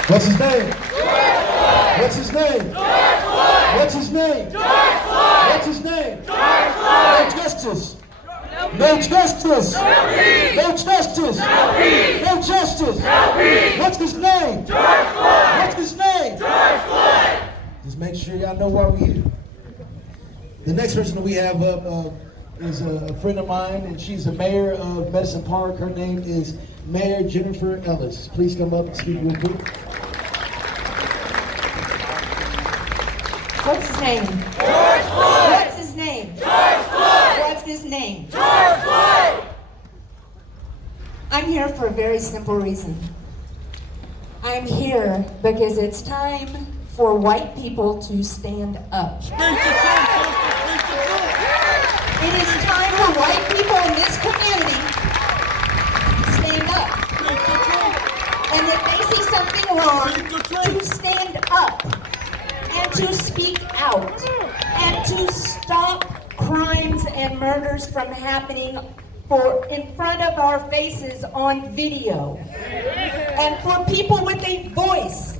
What's his name? George Floyd! What's his name? George Floyd! What's his name? George Floyd! What's his name? George No Floyd! justice. No justice. No peace! No justice. No peace! No justice. No peace! What's his name? George Floyd! What's his name? George Floyd! Just make sure y'all know why we're here. The next person that we have up is a friend of mine, and she's the mayor of Medicine Park. Her name is Mayor Jennifer Ellis. Please come up and speak real quick. What's his name? George Floyd! What's his name? George Floyd! What's his name? George Floyd! I'm here for a very simple reason. I'm here because it's time for white people to stand up. Speak the truth, sister. Speak the truth. It is time for white people in this community to stand up. Speak the truth. And if they see something wrong, Speak the truth. to stand up and to speak out and to stop crimes and murders from happening in front of our faces on video. And for people with a voice,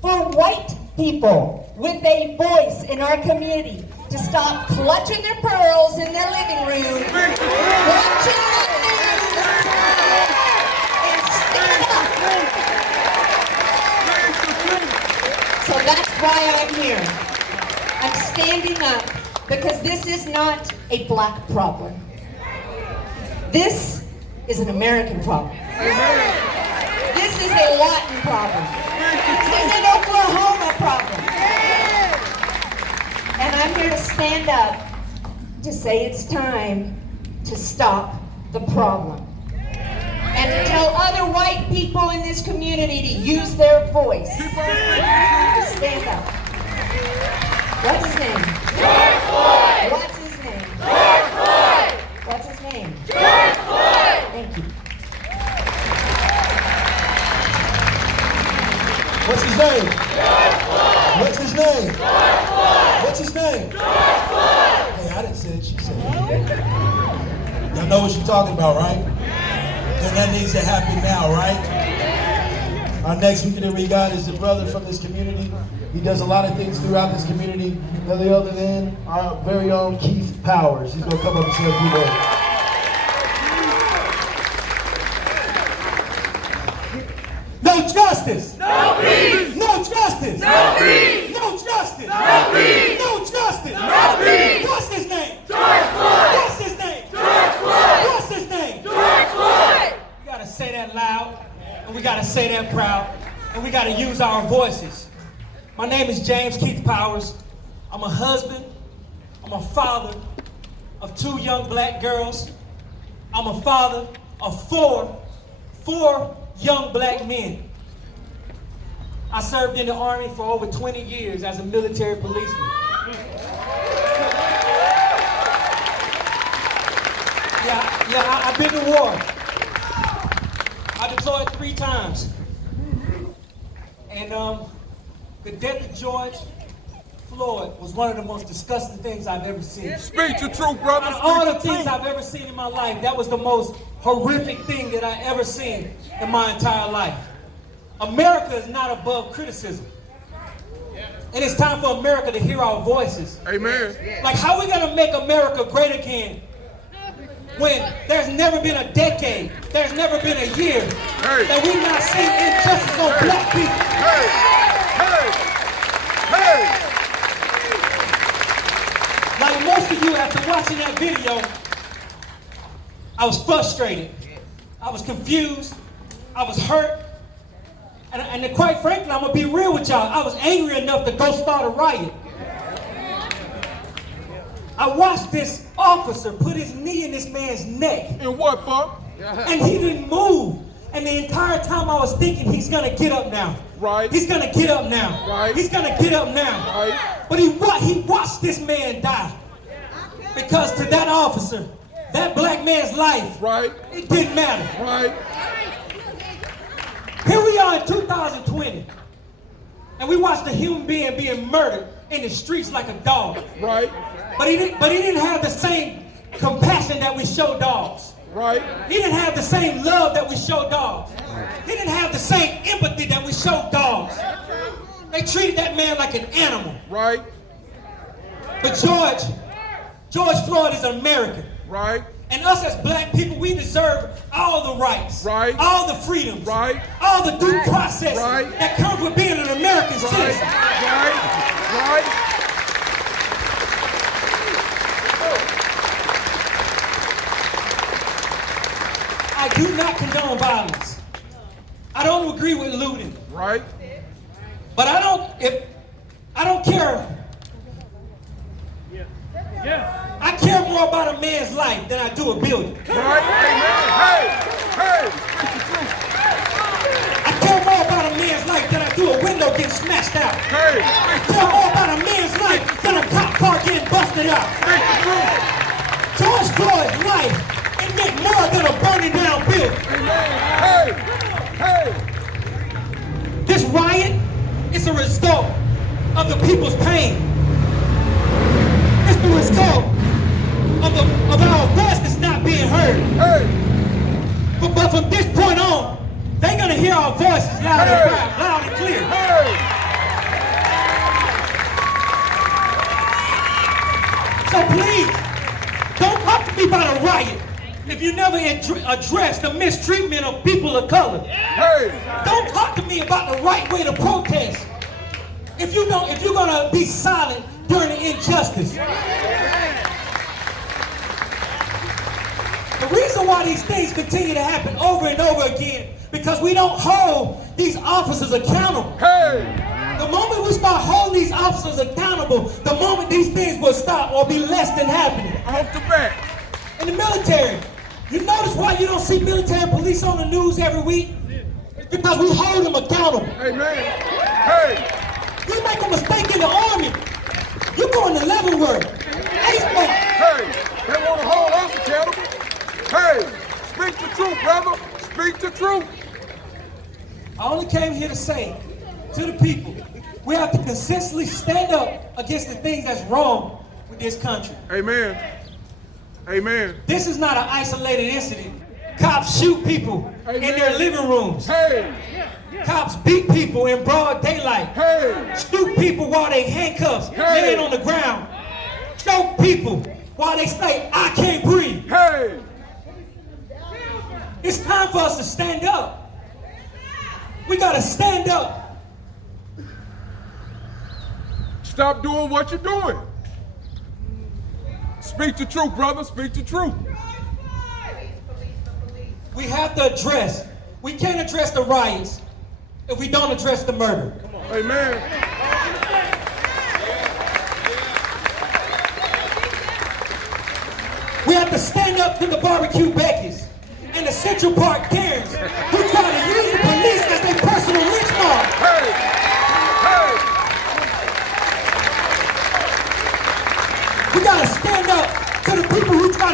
for white people with a voice in our community, to stop clutching their pearls in their living room, watching the news, and stand up. So that's why I'm here. I'm standing up because this is not a black problem. This is an American problem. This is a Lawton problem. This is an Oklahoma problem. And I'm here to stand up to say it's time to stop the problem. And to tell other white people in this community to use their voice. To stand up. What's his name? George Floyd! What's his name? George Floyd! What's his name? George Floyd! Thank you. What's his name? George Floyd! What's his name? George Floyd! What's his name? George Floyd! Hey, I didn't say it, she said it. Y'all know what she's talking about, right? And that needs to happen now, right? Our next speaker that we got is a brother from this community. He does a lot of things throughout this community, none other than our very own Keith Powers. He's gonna come up and say a few words. No justice! No peace! No justice! No peace! No justice! No peace! No justice! No peace! What's his name? George Floyd! What's his name? George Floyd! What's his name? George Floyd! We gotta say that loud, and we gotta say that proud, and we gotta use our voices. My name is James Keith Powers. I'm a husband, I'm a father of 2 young black girls. I'm a father of four young black men. I served in the Army for over 20 years as a military policeman. I've been to war. I deployed 3 times. And the death of George Floyd was one of the most disgusting things I've ever seen. Speak the truth, brother. Out of all the things I've ever seen in my life, that was the most horrific thing that I ever seen in my entire life. America is not above criticism. And it's time for America to hear our voices. Amen. Like, how are we gonna make America great again when there's never been a decade, there's never been a year that we've not seen injustice on black people? Like most of you, after watching that video, I was frustrated, I was confused, I was hurt, and quite frankly, I'm gonna be real with y'all, I was angry enough to go start a riot. I watched this officer put his knee in this man's neck. And what for? And he didn't move. And the entire time I was thinking, he's gonna get up now. Right. He's gonna get up now. Right. He's gonna get up now. Right. But he watched this man die. Because to that officer, that black man's life, right, it didn't matter. Right. Here we are in 2020. And we watched a human being being murdered in the streets like a dog. Right. But he didn't have the same compassion that we show dogs. Right. He didn't have the same love that we show dogs. He didn't have the same empathy that we show dogs. They treated that man like an animal. Right. But George Floyd is an American. Right. And us as black people, we deserve all the rights. Right. All the freedoms. Right. All the due process right. that comes with being an American citizen. Right. I do not condone violence. I don't agree with looting. Right. But I don't care. I care more about a man's life than I do a building. Right. Amen. Hey. I care more about a man's life than I do a window getting smashed out. Hey. I care more about a man's life than a cop car getting busted out. George Floyd's life, it meant more than a burning down building. Hey. This riot is a result of the people's pain. It's the result of our voices not being heard. Hey. But from this point on, they're gonna hear our voices loud and proud, loud and clear. So please, don't talk to me about a riot if you never address the mistreatment of people of color. Don't talk to me about the right way to protest if you're gonna be silent during the injustice. The reason why these things continue to happen over and over again, because we don't hold these officers accountable. The moment we start holding these officers accountable, the moment these things will will stop or be less than happening. Off the bat. In the military, you notice why you don't see military police on the news every week? It's because we hold them accountable. Hey, man. Hey. You make a mistake in the Army, you going to level work. Hey, they want to hold us accountable. Hey, speak the truth, brother. Speak the truth. I only came here to say to the people, we have to consistently stand up against the things that's wrong with this country. Amen. Amen. This is not an isolated incident. Cops shoot people in their living rooms. Hey. Cops beat people in broad daylight. Hey. Shoot people while they handcuffs, laying on the ground. Choke people while they say, I can't breathe. Hey. It's time for us to stand up. We gotta stand up. Stop doing what you're doing. Speak the truth, brother. Speak the truth. We have to address. We can't address the riots if we don't address the murder. Amen. We have to stand up to the barbecue Beckys and the Central Park Karens who try to use the police as their personal lynch mob. Hey. Hey. We gotta stand up to the people who try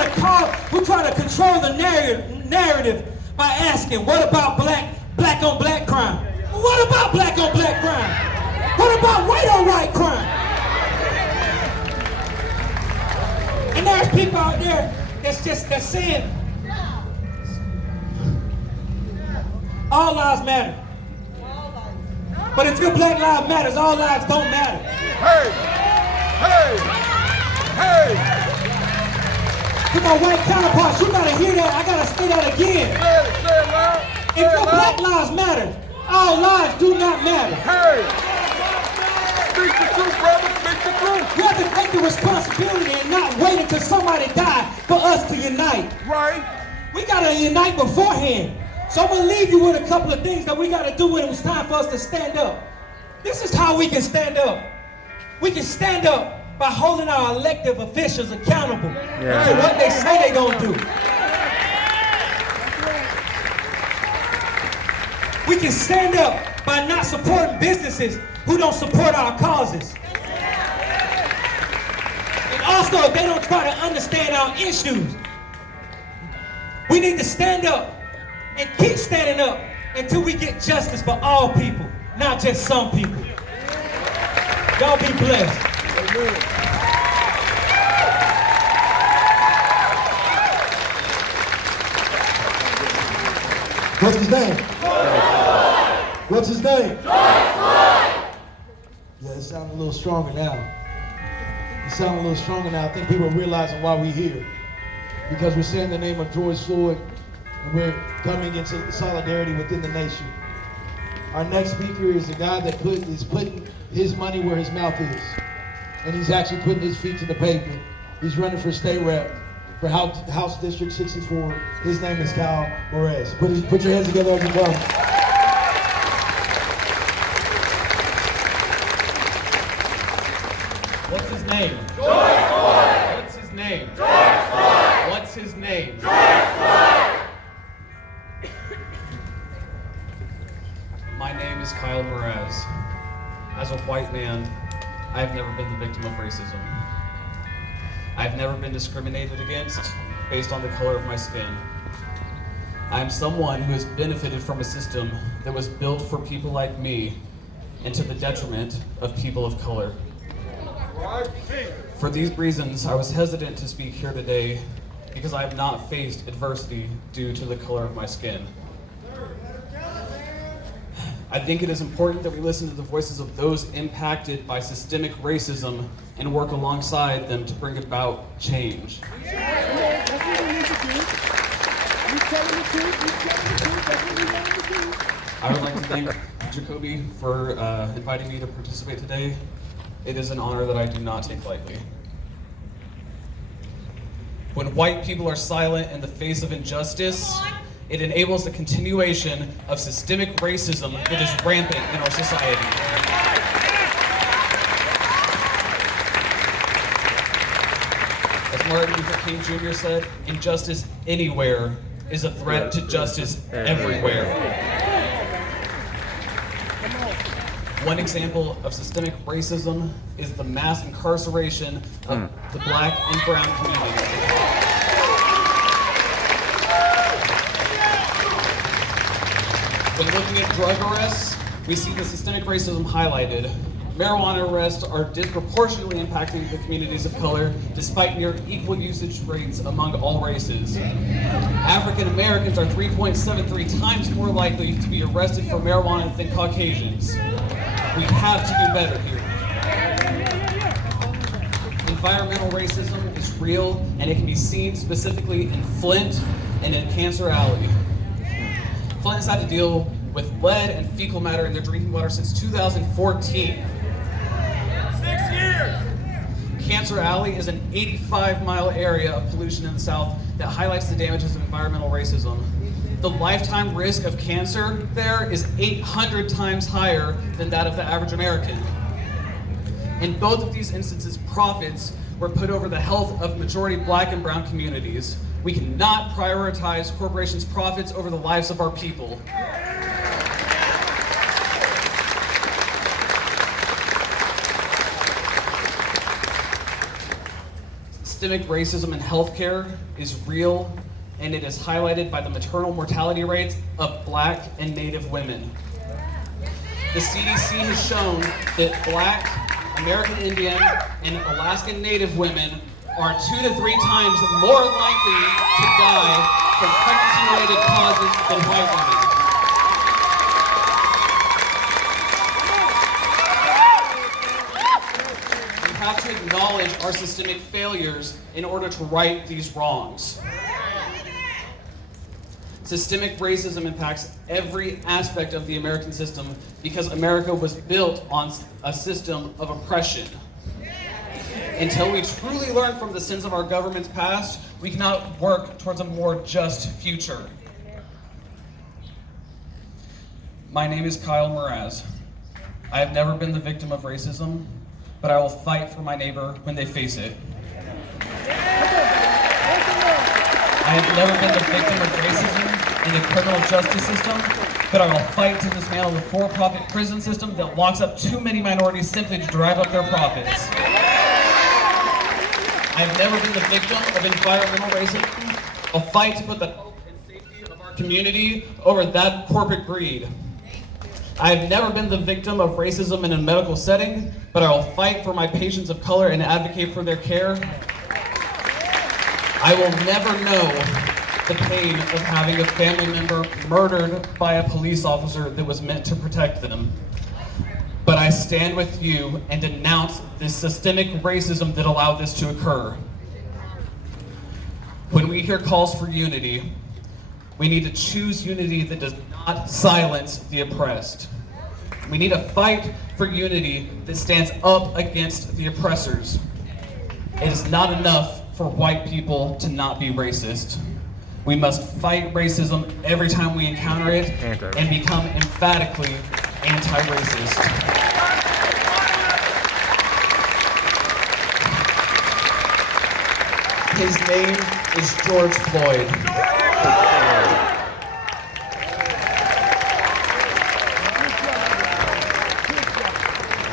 to control the narrative by asking, what about black on black crime? What about black on black crime? What about white on white crime? And there's people out there that's saying all lives matter. But until Black Lives Matters, all lives don't matter. Hey! Hey! Hey! To my white counterparts, you gotta hear that. I gotta say that again. Say it loud. Until Black Lives Matter, all lives do not matter. Hey! Speak the truth, brother. Speak the truth. We have to take the responsibility and not wait until somebody dies for us to unite. Right. We gotta unite beforehand. So I'm gonna leave you with a couple of things that we gotta do when it was time for us to stand up. This is how we can stand up. We can stand up by holding our elected officials accountable to what they say they're gonna do. We can stand up by not supporting businesses who don't support our causes. And also, if they don't try to understand our issues, we need to stand up and keep standing up until we get justice for all people, not just some people. Y'all be blessed. What's his name? What's his name? Yeah, it sounds a little stronger now. It sounds a little stronger now. I think people are realizing why we're here. Because we're saying the name of George Floyd, and we're coming into solidarity within the nation. Our next speaker is a guy that is putting his money where his mouth is. And he's actually putting his feet to the pavement. He's running for state rep for House District 64. His name is Kyle Morez. Put your hands together as you come. What's his name? George Floyd! What's his name? George Floyd! What's his name? George Floyd! My name is Kyle Morez. As a white man, I have never been the victim of racism. I've never been discriminated against based on the color of my skin. I am someone who has benefited from a system that was built for people like me and to the detriment of people of color. For these reasons, I was hesitant to speak here today because I have not faced adversity due to the color of my skin. I think it is important that we listen to the voices of those impacted by systemic racism and work alongside them to bring about change. I would like to thank Jacoby for inviting me to participate today. It is an honor that I do not take lightly. When white people are silent in the face of injustice, it enables the continuation of systemic racism that is rampant in our society. Martin Luther King Jr. said, injustice anywhere is a threat to justice everywhere. One example of systemic racism is the mass incarceration of the black and brown community. When looking at drug arrests, we see the systemic racism highlighted. Marijuana arrests are disproportionately impacting the communities of color, despite near equal usage rates among all races. African Americans are 3.73 times more likely to be arrested for marijuana than Caucasians. We have to do better here. Environmental racism is real, and it can be seen specifically in Flint and in Cancer Alley. Flint has had to deal with lead and fecal matter in their drinking water since 2014. 6 years! Cancer Alley is an 85-mile area of pollution in the South that highlights the damages of environmental racism. The lifetime risk of cancer there is 800 times higher than that of the average American. In both of these instances, profits were put over the health of majority black and brown communities. We cannot prioritize corporations' profits over the lives of our people. Systemic racism in healthcare is real, and it is highlighted by the maternal mortality rates of black and Native women. The CDC has shown that black, American Indian, and Alaskan Native women are 2 to 3 times more likely to die from pregnancy-related causes than white women. We have to acknowledge our systemic failures in order to right these wrongs. Systemic racism impacts every aspect of the American system because America was built on a system of oppression. Until we truly learn from the sins of our government's past, we cannot work towards a more just future. My name is Kyle Mraz. I have never been the victim of racism, but I will fight for my neighbor when they face it. I have never been the victim of racism in the criminal justice system, but I will fight to dismantle the for-profit prison system that locks up too many minorities simply to drive up their profits. I have never been the victim of environmental racism. I'll fight to put the health and safety of our community over that corporate greed. I have never been the victim of racism in a medical setting, but I will fight for my patients of color and advocate for their care. I will never know the pain of having a family member murdered by a police officer that was meant to protect them. But I stand with you and denounce this systemic racism that allowed this to occur. When we hear calls for unity, we need to choose unity that does not silence the oppressed. We need to fight for unity that stands up against the oppressors. It is not enough for white people to not be racist. We must fight racism every time we encounter it and become emphatically anti-racist. His name is George Floyd.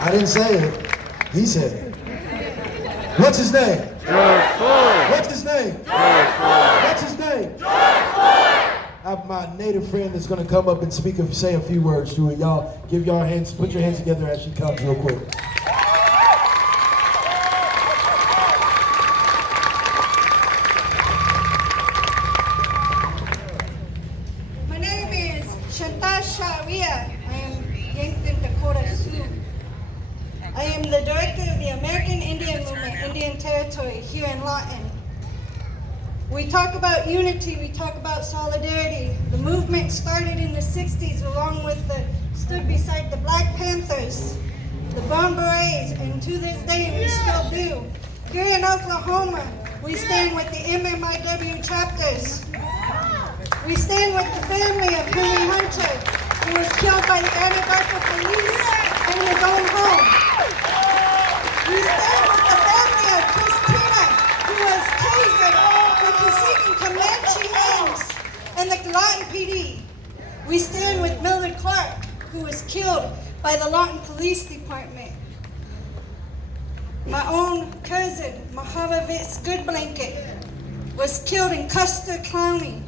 I didn't say it. He said it. What's his name? George Floyd. What's his name? George Floyd. What's his name? George Floyd! I have my native friend that's going to come up and say a few words to it. Y'all give y'all hands, put your hands together as she comes real quick. My name is Shanta Sharia. I am Yankton, Dakota Sioux. I am the director of the American Indian Movement, Indian Territory, here in Lawton. We talk about unity, we talk about solidarity. The movement started in the 60s along with stood beside the Black Panthers, the Brown Berets, and to this day we still do. Here in Oklahoma, we stand with the MMIW chapters. We stand with the family of Henry Hunter, who was killed by the Anadarko police in his own home. We stand with the family of Christina, who was tased police department. My own cousin, Mahavavitz Goodblanket, was killed in Custer County,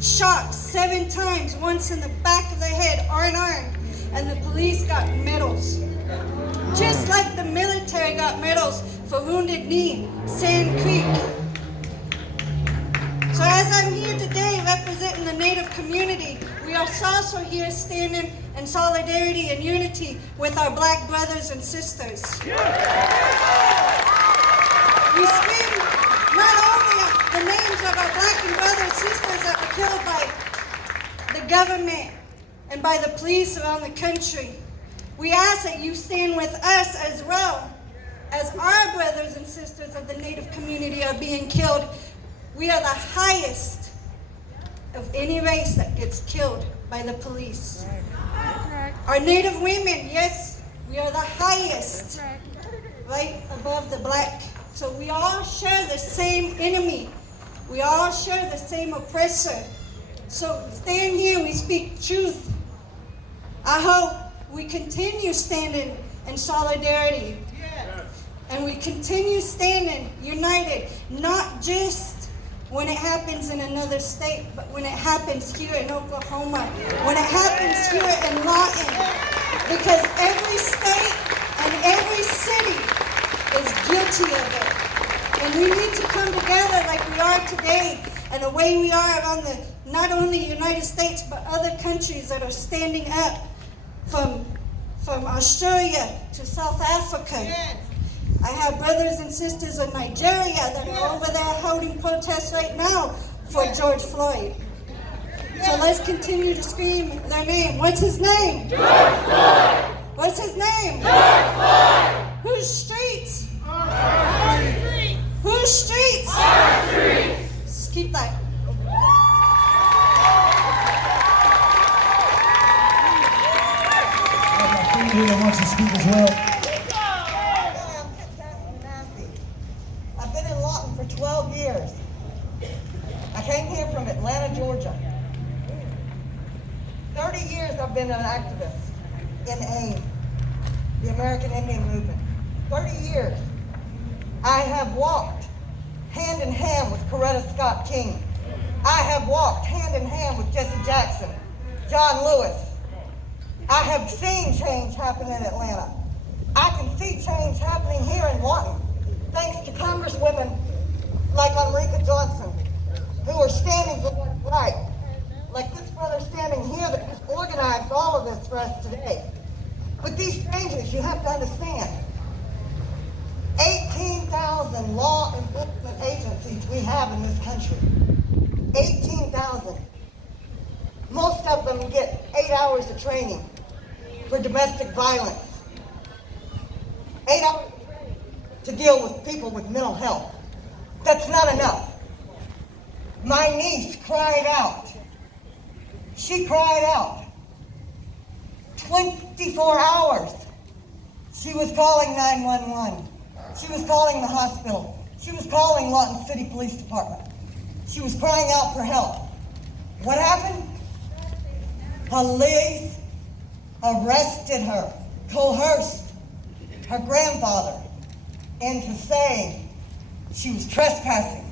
shot 7 times, once in the back of the head, unarmed, and the police got medals. Just like the military got medals for Wounded Knee, Sand Creek. So as I'm here today representing the Native community, we are also here standing in solidarity and unity with our Black brothers and sisters. We scream not only the names of our Black and brothers and sisters that were killed by the government and by the police around the country. We ask that you stand with us as well as our brothers and sisters of the Native community are being killed. We are the highest of any race that gets killed by the police. Our Native women, yes, we are the highest, right above the Black. So we all share the same enemy. We all share the same oppressor. So stand here, we speak truth. I hope we continue standing in solidarity. And we continue standing united, not just when it happens in another state, but when it happens here in Oklahoma, when it happens here in Lawton, because every state and every city is guilty of it. And we need to come together like we are today, and the way we are around not only the United States, but other countries that are standing up from Australia to South Africa. Yes. I have brothers and sisters in Nigeria that are over there holding protests right now for George Floyd. So let's continue to scream their name. What's his name? George Floyd! What's his name? George Floyd! Whose streets? Our streets! Whose streets? Our streets! Just keep that. I have my friend here that wants to speak as well. I've been in Lawton for 12 years. I came here from Atlanta, Georgia. 30 years I've been an activist in AIM, the American Indian Movement. 30 years. I have walked hand in hand with Coretta Scott King. I have walked hand in hand with Jesse Jackson, John Lewis. I have seen change happen in Atlanta. I can see change happening here in Lawton, thanks to congresswomen like Enrica Johnson, who are standing for what's right, like this brother standing here that has organized all of this for us today. But these changes, you have to understand, 18,000 law enforcement agencies we have in this country. 18,000. Most of them get 8 hours of training for domestic violence. 8 hours to deal with people with mental health. That's not enough. My niece cried out. She cried out. 24 hours. She was calling 911. She was calling the hospital. She was calling Lawton City Police Department. She was crying out for help. What happened? Police arrested her, coerced her grandfather into saying she was trespassing.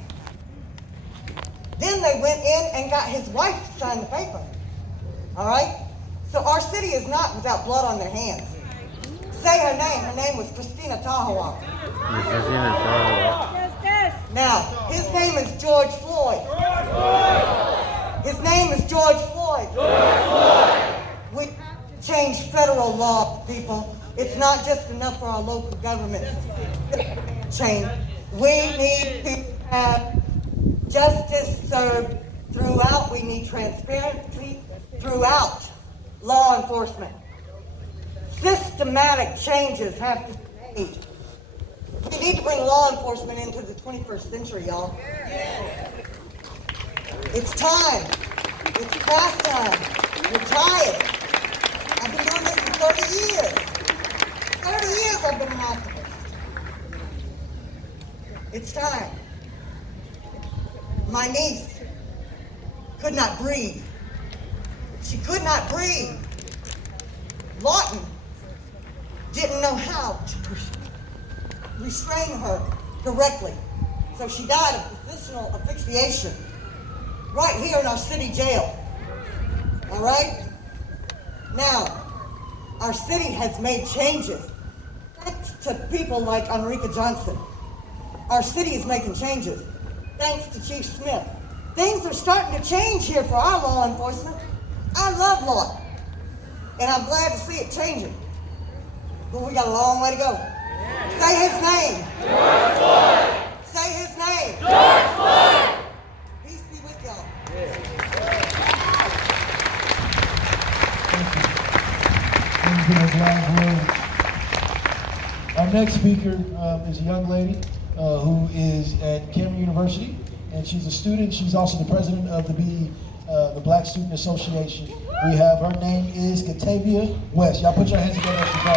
Then they went in and got his wife to sign the paper. All right? So our city is not without blood on their hands. Say her name. Her name was Christina Tahoe. Now, his name is George Floyd. His name is George Floyd. We change federal law, people. It's not just enough for our local government to change. We need to have justice served throughout. We need transparency throughout law enforcement. Systematic changes have to be made. We need to bring law enforcement into the 21st century, y'all. It's time. It's past time. We're tired. I've been doing this for 30 years. 30 years I've been an activist. It's time. My niece could not breathe. She could not breathe. Lawton didn't know how to restrain her correctly. So she died of positional asphyxiation right here in our city jail. All right? Now, our city has made changes thanks to people like Enrica Johnson. Our city is making changes thanks to Chief Smith. Things are starting to change here for our law enforcement. I love Lawton, and I'm glad to see it changing. But we got a long way to go. Say his name. George Floyd! Say his name. George Floyd! Peace be with y'all. Thank you for those last words. Our next speaker is a young lady who is at Cameron University, and she's a student. She's also the president of the Black Student Association. We have, her name is Katavia West. Y'all put your hands together as you go.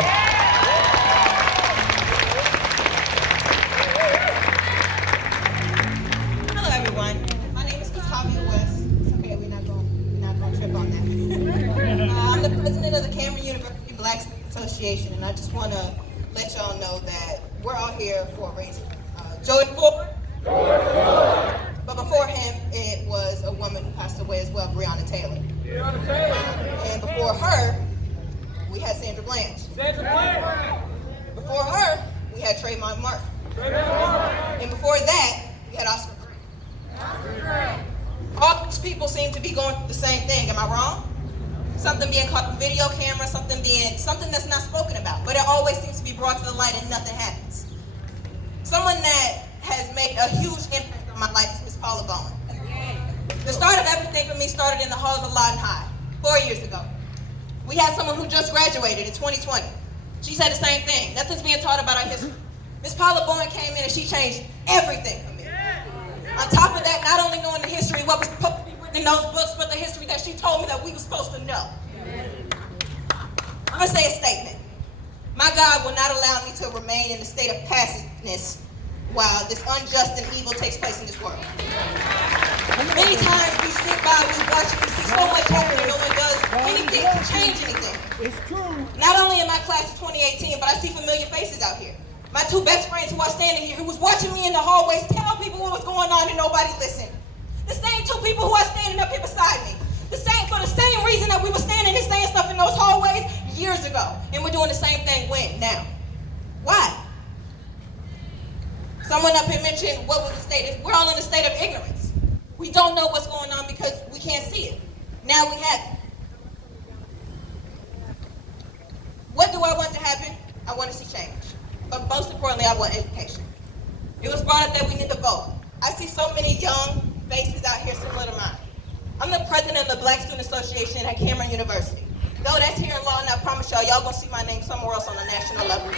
Hello, everyone. My name is Katavia West. It's okay, we're not going to trip on that. I'm the president of the Cameron University Black Student Association, and I just want to let y'all know that we're out here for a reason. George Floyd. But before him, it was a woman who passed away as well, Breonna Taylor. And before her, we had Sandra Bland. Before her, we had Trayvon Martin. And before that, we had Oscar Grant. All these people seem to be going through the same thing. Am I wrong? Something being caught on video camera, something that's not spoken about. But it always seems to be brought to the light and nothing happens. Someone that has made a huge impact on my life is Miss Paula Bowen. The start of everything for me started in the halls of Lawton High 4 years ago. We had someone who just graduated in 2020. She said the same thing. Nothing's being taught about our history. Miss Paula Bowen came in and she changed everything for me. On top of that, not only knowing the history, what was supposed to be written in those books, but the history that she told me that we were supposed to know. I'm gonna say a statement. My God will not allow me to remain in a state of passiveness while this unjust and evil takes place in this world. Many times we sit by, we watch, we see so much happening, no one does anything to change anything. It's true. Not only in my class of 2018, but I see familiar faces out here. My two best friends who are standing here, who was watching me in the hallways, tell people what was going on and nobody listened. The same two people who are standing up here beside me. For the same reason that we were standing and saying stuff in those hallways years ago. And we're doing the same thing when? Now. Why? Someone up here mentioned what was the state. We're all in a state of ignorance. We don't know what's going on because we can't see it. Now we have it. What do I want to happen? I want to see change. But most importantly, I want education. It was brought up that we need to vote. I see so many young faces out here similar to mine. I'm the president of the Black Student Association at Cameron University. Though that's here in Lawton, I promise y'all gonna see my name somewhere else on a national level. I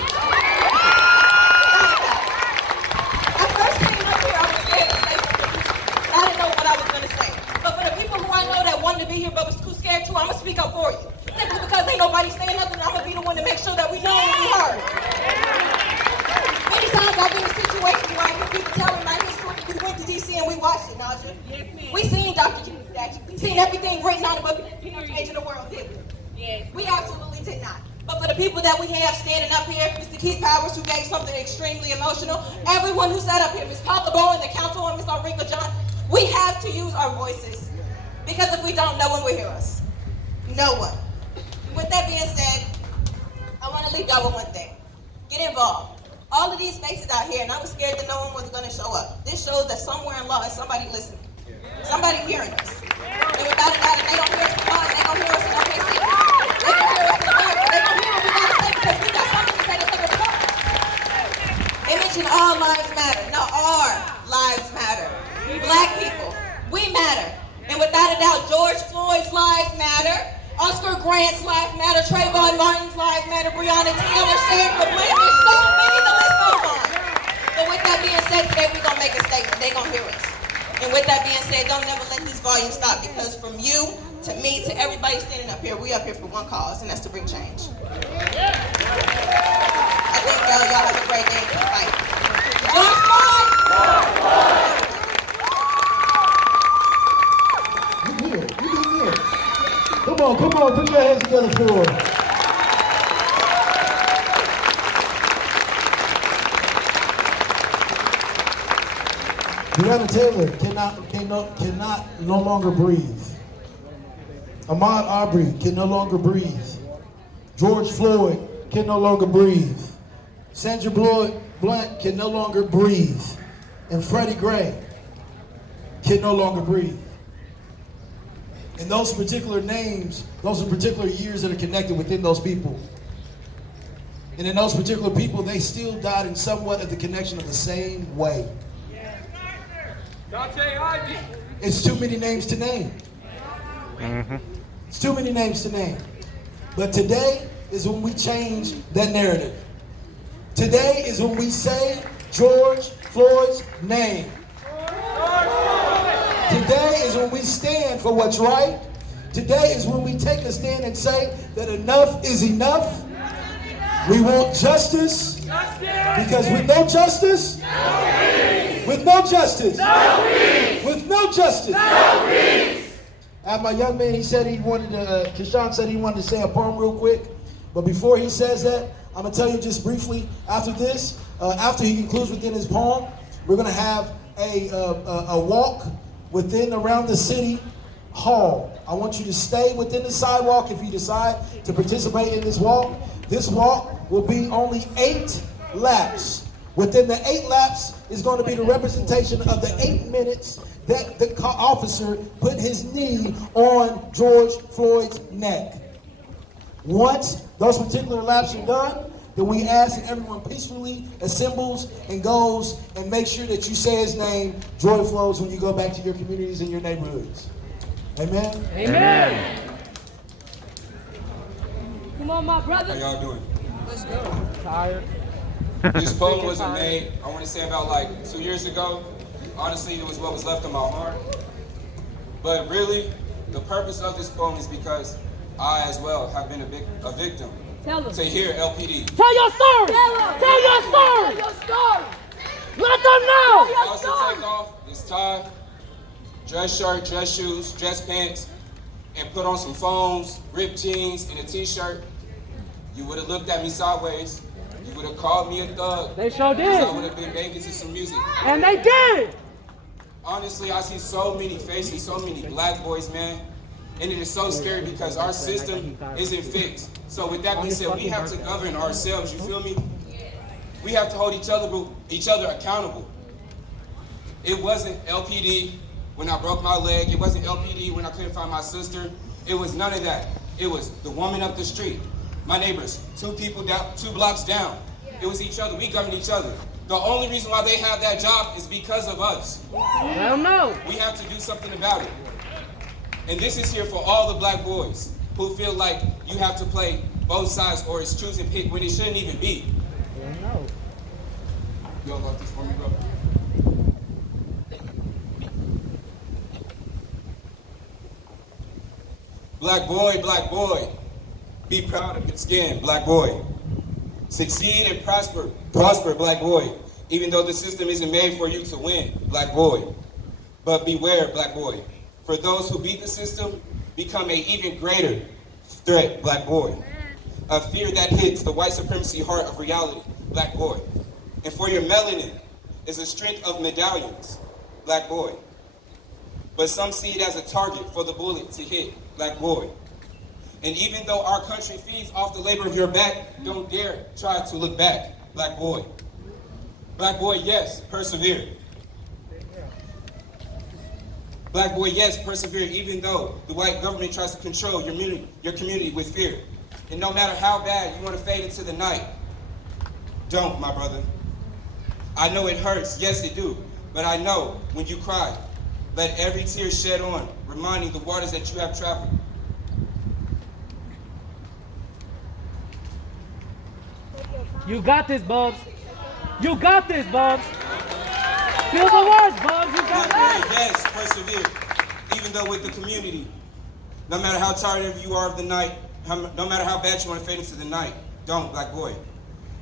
first came up here, I was scared to say something. I didn't know what I was gonna say. But for the people who I know that wanted to be here but was too scared to, I'm gonna speak up for you. Simply because ain't nobody saying nothing, I'm gonna be the one to make sure that we know and we heard. Many times I've been in situations where I hear people telling my history. We went to DC and we watched it, Naja. We seen Dr. King's statue. We seen everything written on it, but we didn't see no change in the world, did we? Yes. We absolutely did not. But for the people that we have standing up here, Mr. Keith Powers, who gave something extremely emotional, everyone who sat up here, Ms. Paula Bowen, the councilwoman, Ms. Enrica Johnson, we have to use our voices. Because if we don't, no one will hear us. No one. With that being said, I want to leave y'all with one thing. Get involved. All of these faces out here, and I was scared that no one was going to show up. This shows that somewhere in law is somebody listening. Somebody hearing us. And without a doubt, if they don't hear us in law, they don't hear us in OKC. They don't hear us in America. They don't hear what we got to say because we got something to say that they report. They mention all lives matter. No, our lives matter. Black people, we matter. And without a doubt, George Floyd's lives matter. Oscar Grant's lives matter. Trayvon Martin's lives matter. Breonna Taylor, Sandra Bland. There's so many, the list goes on. But with that being said, today we're going to make a statement. They're going to hear us. And with that being said, don't never let this volume stop, because from you to me to everybody standing up here, we up here for one cause, and that's to bring change. I think y'all have a great day. Keep fighting. George Floyd! You did good. Come on, put your hands together for her. Breonna Taylor cannot no longer breathe. Ahmaud Arbery can no longer breathe. George Floyd can no longer breathe. Sandra Blunt can no longer breathe. And Freddie Gray can no longer breathe. And those particular names, those are particular years that are connected within those people. And in those particular people, they still died in somewhat of the connection of the same way. It's too many names to name. It's too many names to name. But today is when we change that narrative. Today is when we say George Floyd's name. Today is when we stand for what's right. Today is when we take a stand and say that enough is enough. We want justice, because with no justice, with no justice, with no justice. And my young man, he said he wanted to, Keshawn said he wanted to say a poem real quick. But before he says that, I'm going to tell you just briefly, after this, after he concludes within his poem, we're going to have a walk around the city hall. I want you to stay within the sidewalk if you decide to participate in this walk. This walk will be only 8 laps. Within the 8 laps is going to be the representation of the 8 minutes that the officer put his knee on George Floyd's neck. Once those particular laps are done, then we ask that everyone peacefully assembles and goes and make sure that you say his name, George Floyd, when you go back to your communities and your neighborhoods. Amen? Amen. Come on, my brother. How y'all doing? Let's go. Tired. This poem wasn't made, I want to say, about like 2 years ago. Honestly, it was what was left in my heart. But really, the purpose of this poem is because I, as well, have been a victim. Tell them. To hear LPD. Tell your story. Tell your story. Tell your story. Let them know. I also take off this tie, dress shirt, dress shoes, dress pants, and put on some phones, ripped jeans, and a t-shirt. You would have looked at me sideways. You would have called me a thug. They sure did. I would have been banging to some music. And they did. Honestly, I see so many faces, so many black boys, man. And it is so scary because our system isn't fixed. So with that being said, we have to govern ourselves, you feel me? We have to hold each other accountable. It wasn't LPD when I broke my leg. It wasn't LPD when I couldn't find my sister. It was none of that. It was the woman up the street, my neighbors, 2 blocks down. It was each other. We governed each other. The only reason why they have that job is because of us. I don't know. We have to do something about it. And this is here for all the black boys who feel like you have to play both sides or it's choose and pick when it shouldn't even be. I don't know. You all got this for me, bro? Black boy, be proud of your skin, black boy. Succeed and prosper, black boy, even though the system isn't made for you to win, black boy. But beware, black boy. For those who beat the system, become an even greater threat, black boy. A fear that hits the white supremacy heart of reality, black boy. And for your melanin is a strength of medallions, black boy. But some see it as a target for the bullet to hit, black boy. And even though our country feeds off the labor of your back, don't dare try to look back, black boy. Black boy, yes, persevere. Black boy, yes, persevere, even though the white government tries to control your community with fear. And no matter how bad you want to fade into the night, don't, my brother. I know it hurts, yes it do, but I know when you cry, let every tear shed on, reminding the waters that you have traveled. You got this, Bubs. You got this, Bubs. Feel the words, Bubs. You got this. Yes, persevere. Even though with the community, no matter how tired you are of the night, no matter how bad you want to fade into the night, don't, black boy.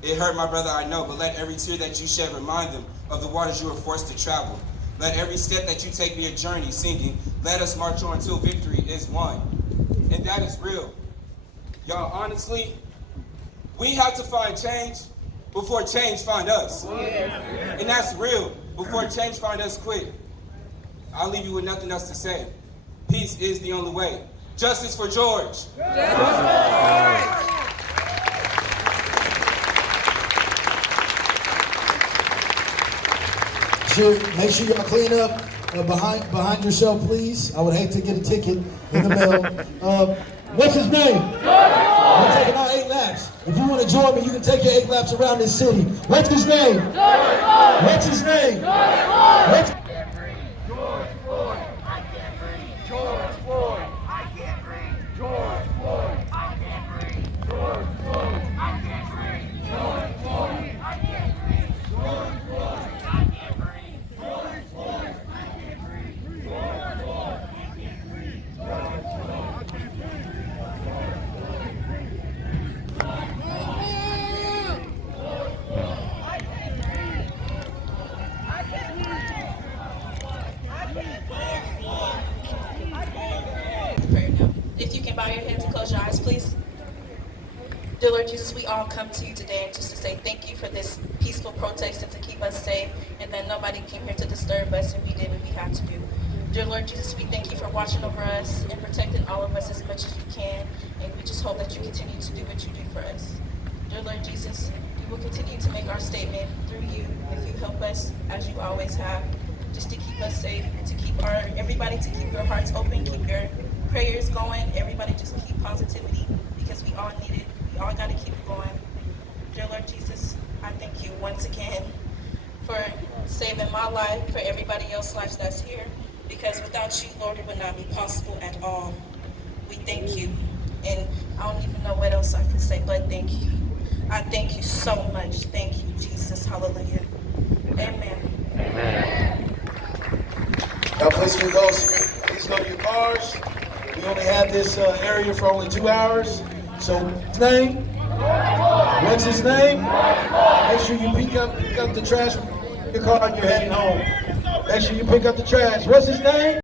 It hurt, my brother, I know, but let every tear that you shed remind them of the waters you were forced to travel. Let every step that you take be a journey, singing, let us march on till victory is won. And that is real. Y'all, honestly, we have to find change, before change find us. And that's real, before change find us quick. I'll leave you with nothing else to say. Peace is the only way. Justice for George. Make sure y'all clean up behind yourself, please. I would hate to get a ticket in the mail. What's his name? We're taking our 8 laps. If you want to join me, you can take your 8 laps around this city. What's his name? What's his name? What's George Floyd, I can't breathe. George Floyd, I can't breathe. George Floyd, I can't breathe. George Floyd, I can't breathe. George Floyd, I can't breathe. George Floyd, I can't breathe. George Floyd, I can't breathe. George Floyd, I can't breathe. George Floyd, I can't breathe. Prayer now. If you can bow your heads and close your eyes, please. Dear Lord Jesus, we all come to you today just to say thank you for this peaceful protest and to keep us safe, and that nobody came here to disturb us, and we did what we had to do. Dear Lord Jesus, we thank you for watching over us and protecting all of us as much as you can, and we just hope that you continue to do what you do for us. Dear Lord Jesus, we will continue to make our statement through you if you help us, as you always have, just to keep us safe, to keep everybody to keep your hearts open, keep your prayers going, everybody just keep positivity, because we all need it. We all got to keep it going. Dear Lord Jesus, I thank you once again for saving my life, for everybody else's lives that's here, because without you, Lord, it would not be possible at all. We thank you, and I don't even know what else I can say, but thank you. I thank you so much. Thank you, Jesus. Hallelujah. Amen. Amen. Now please go to your cars. We only have this area for only 2 hours. So his name? What's his name? Make sure you pick up the trash from your car and you're heading home. Make sure you pick up the trash. What's his name?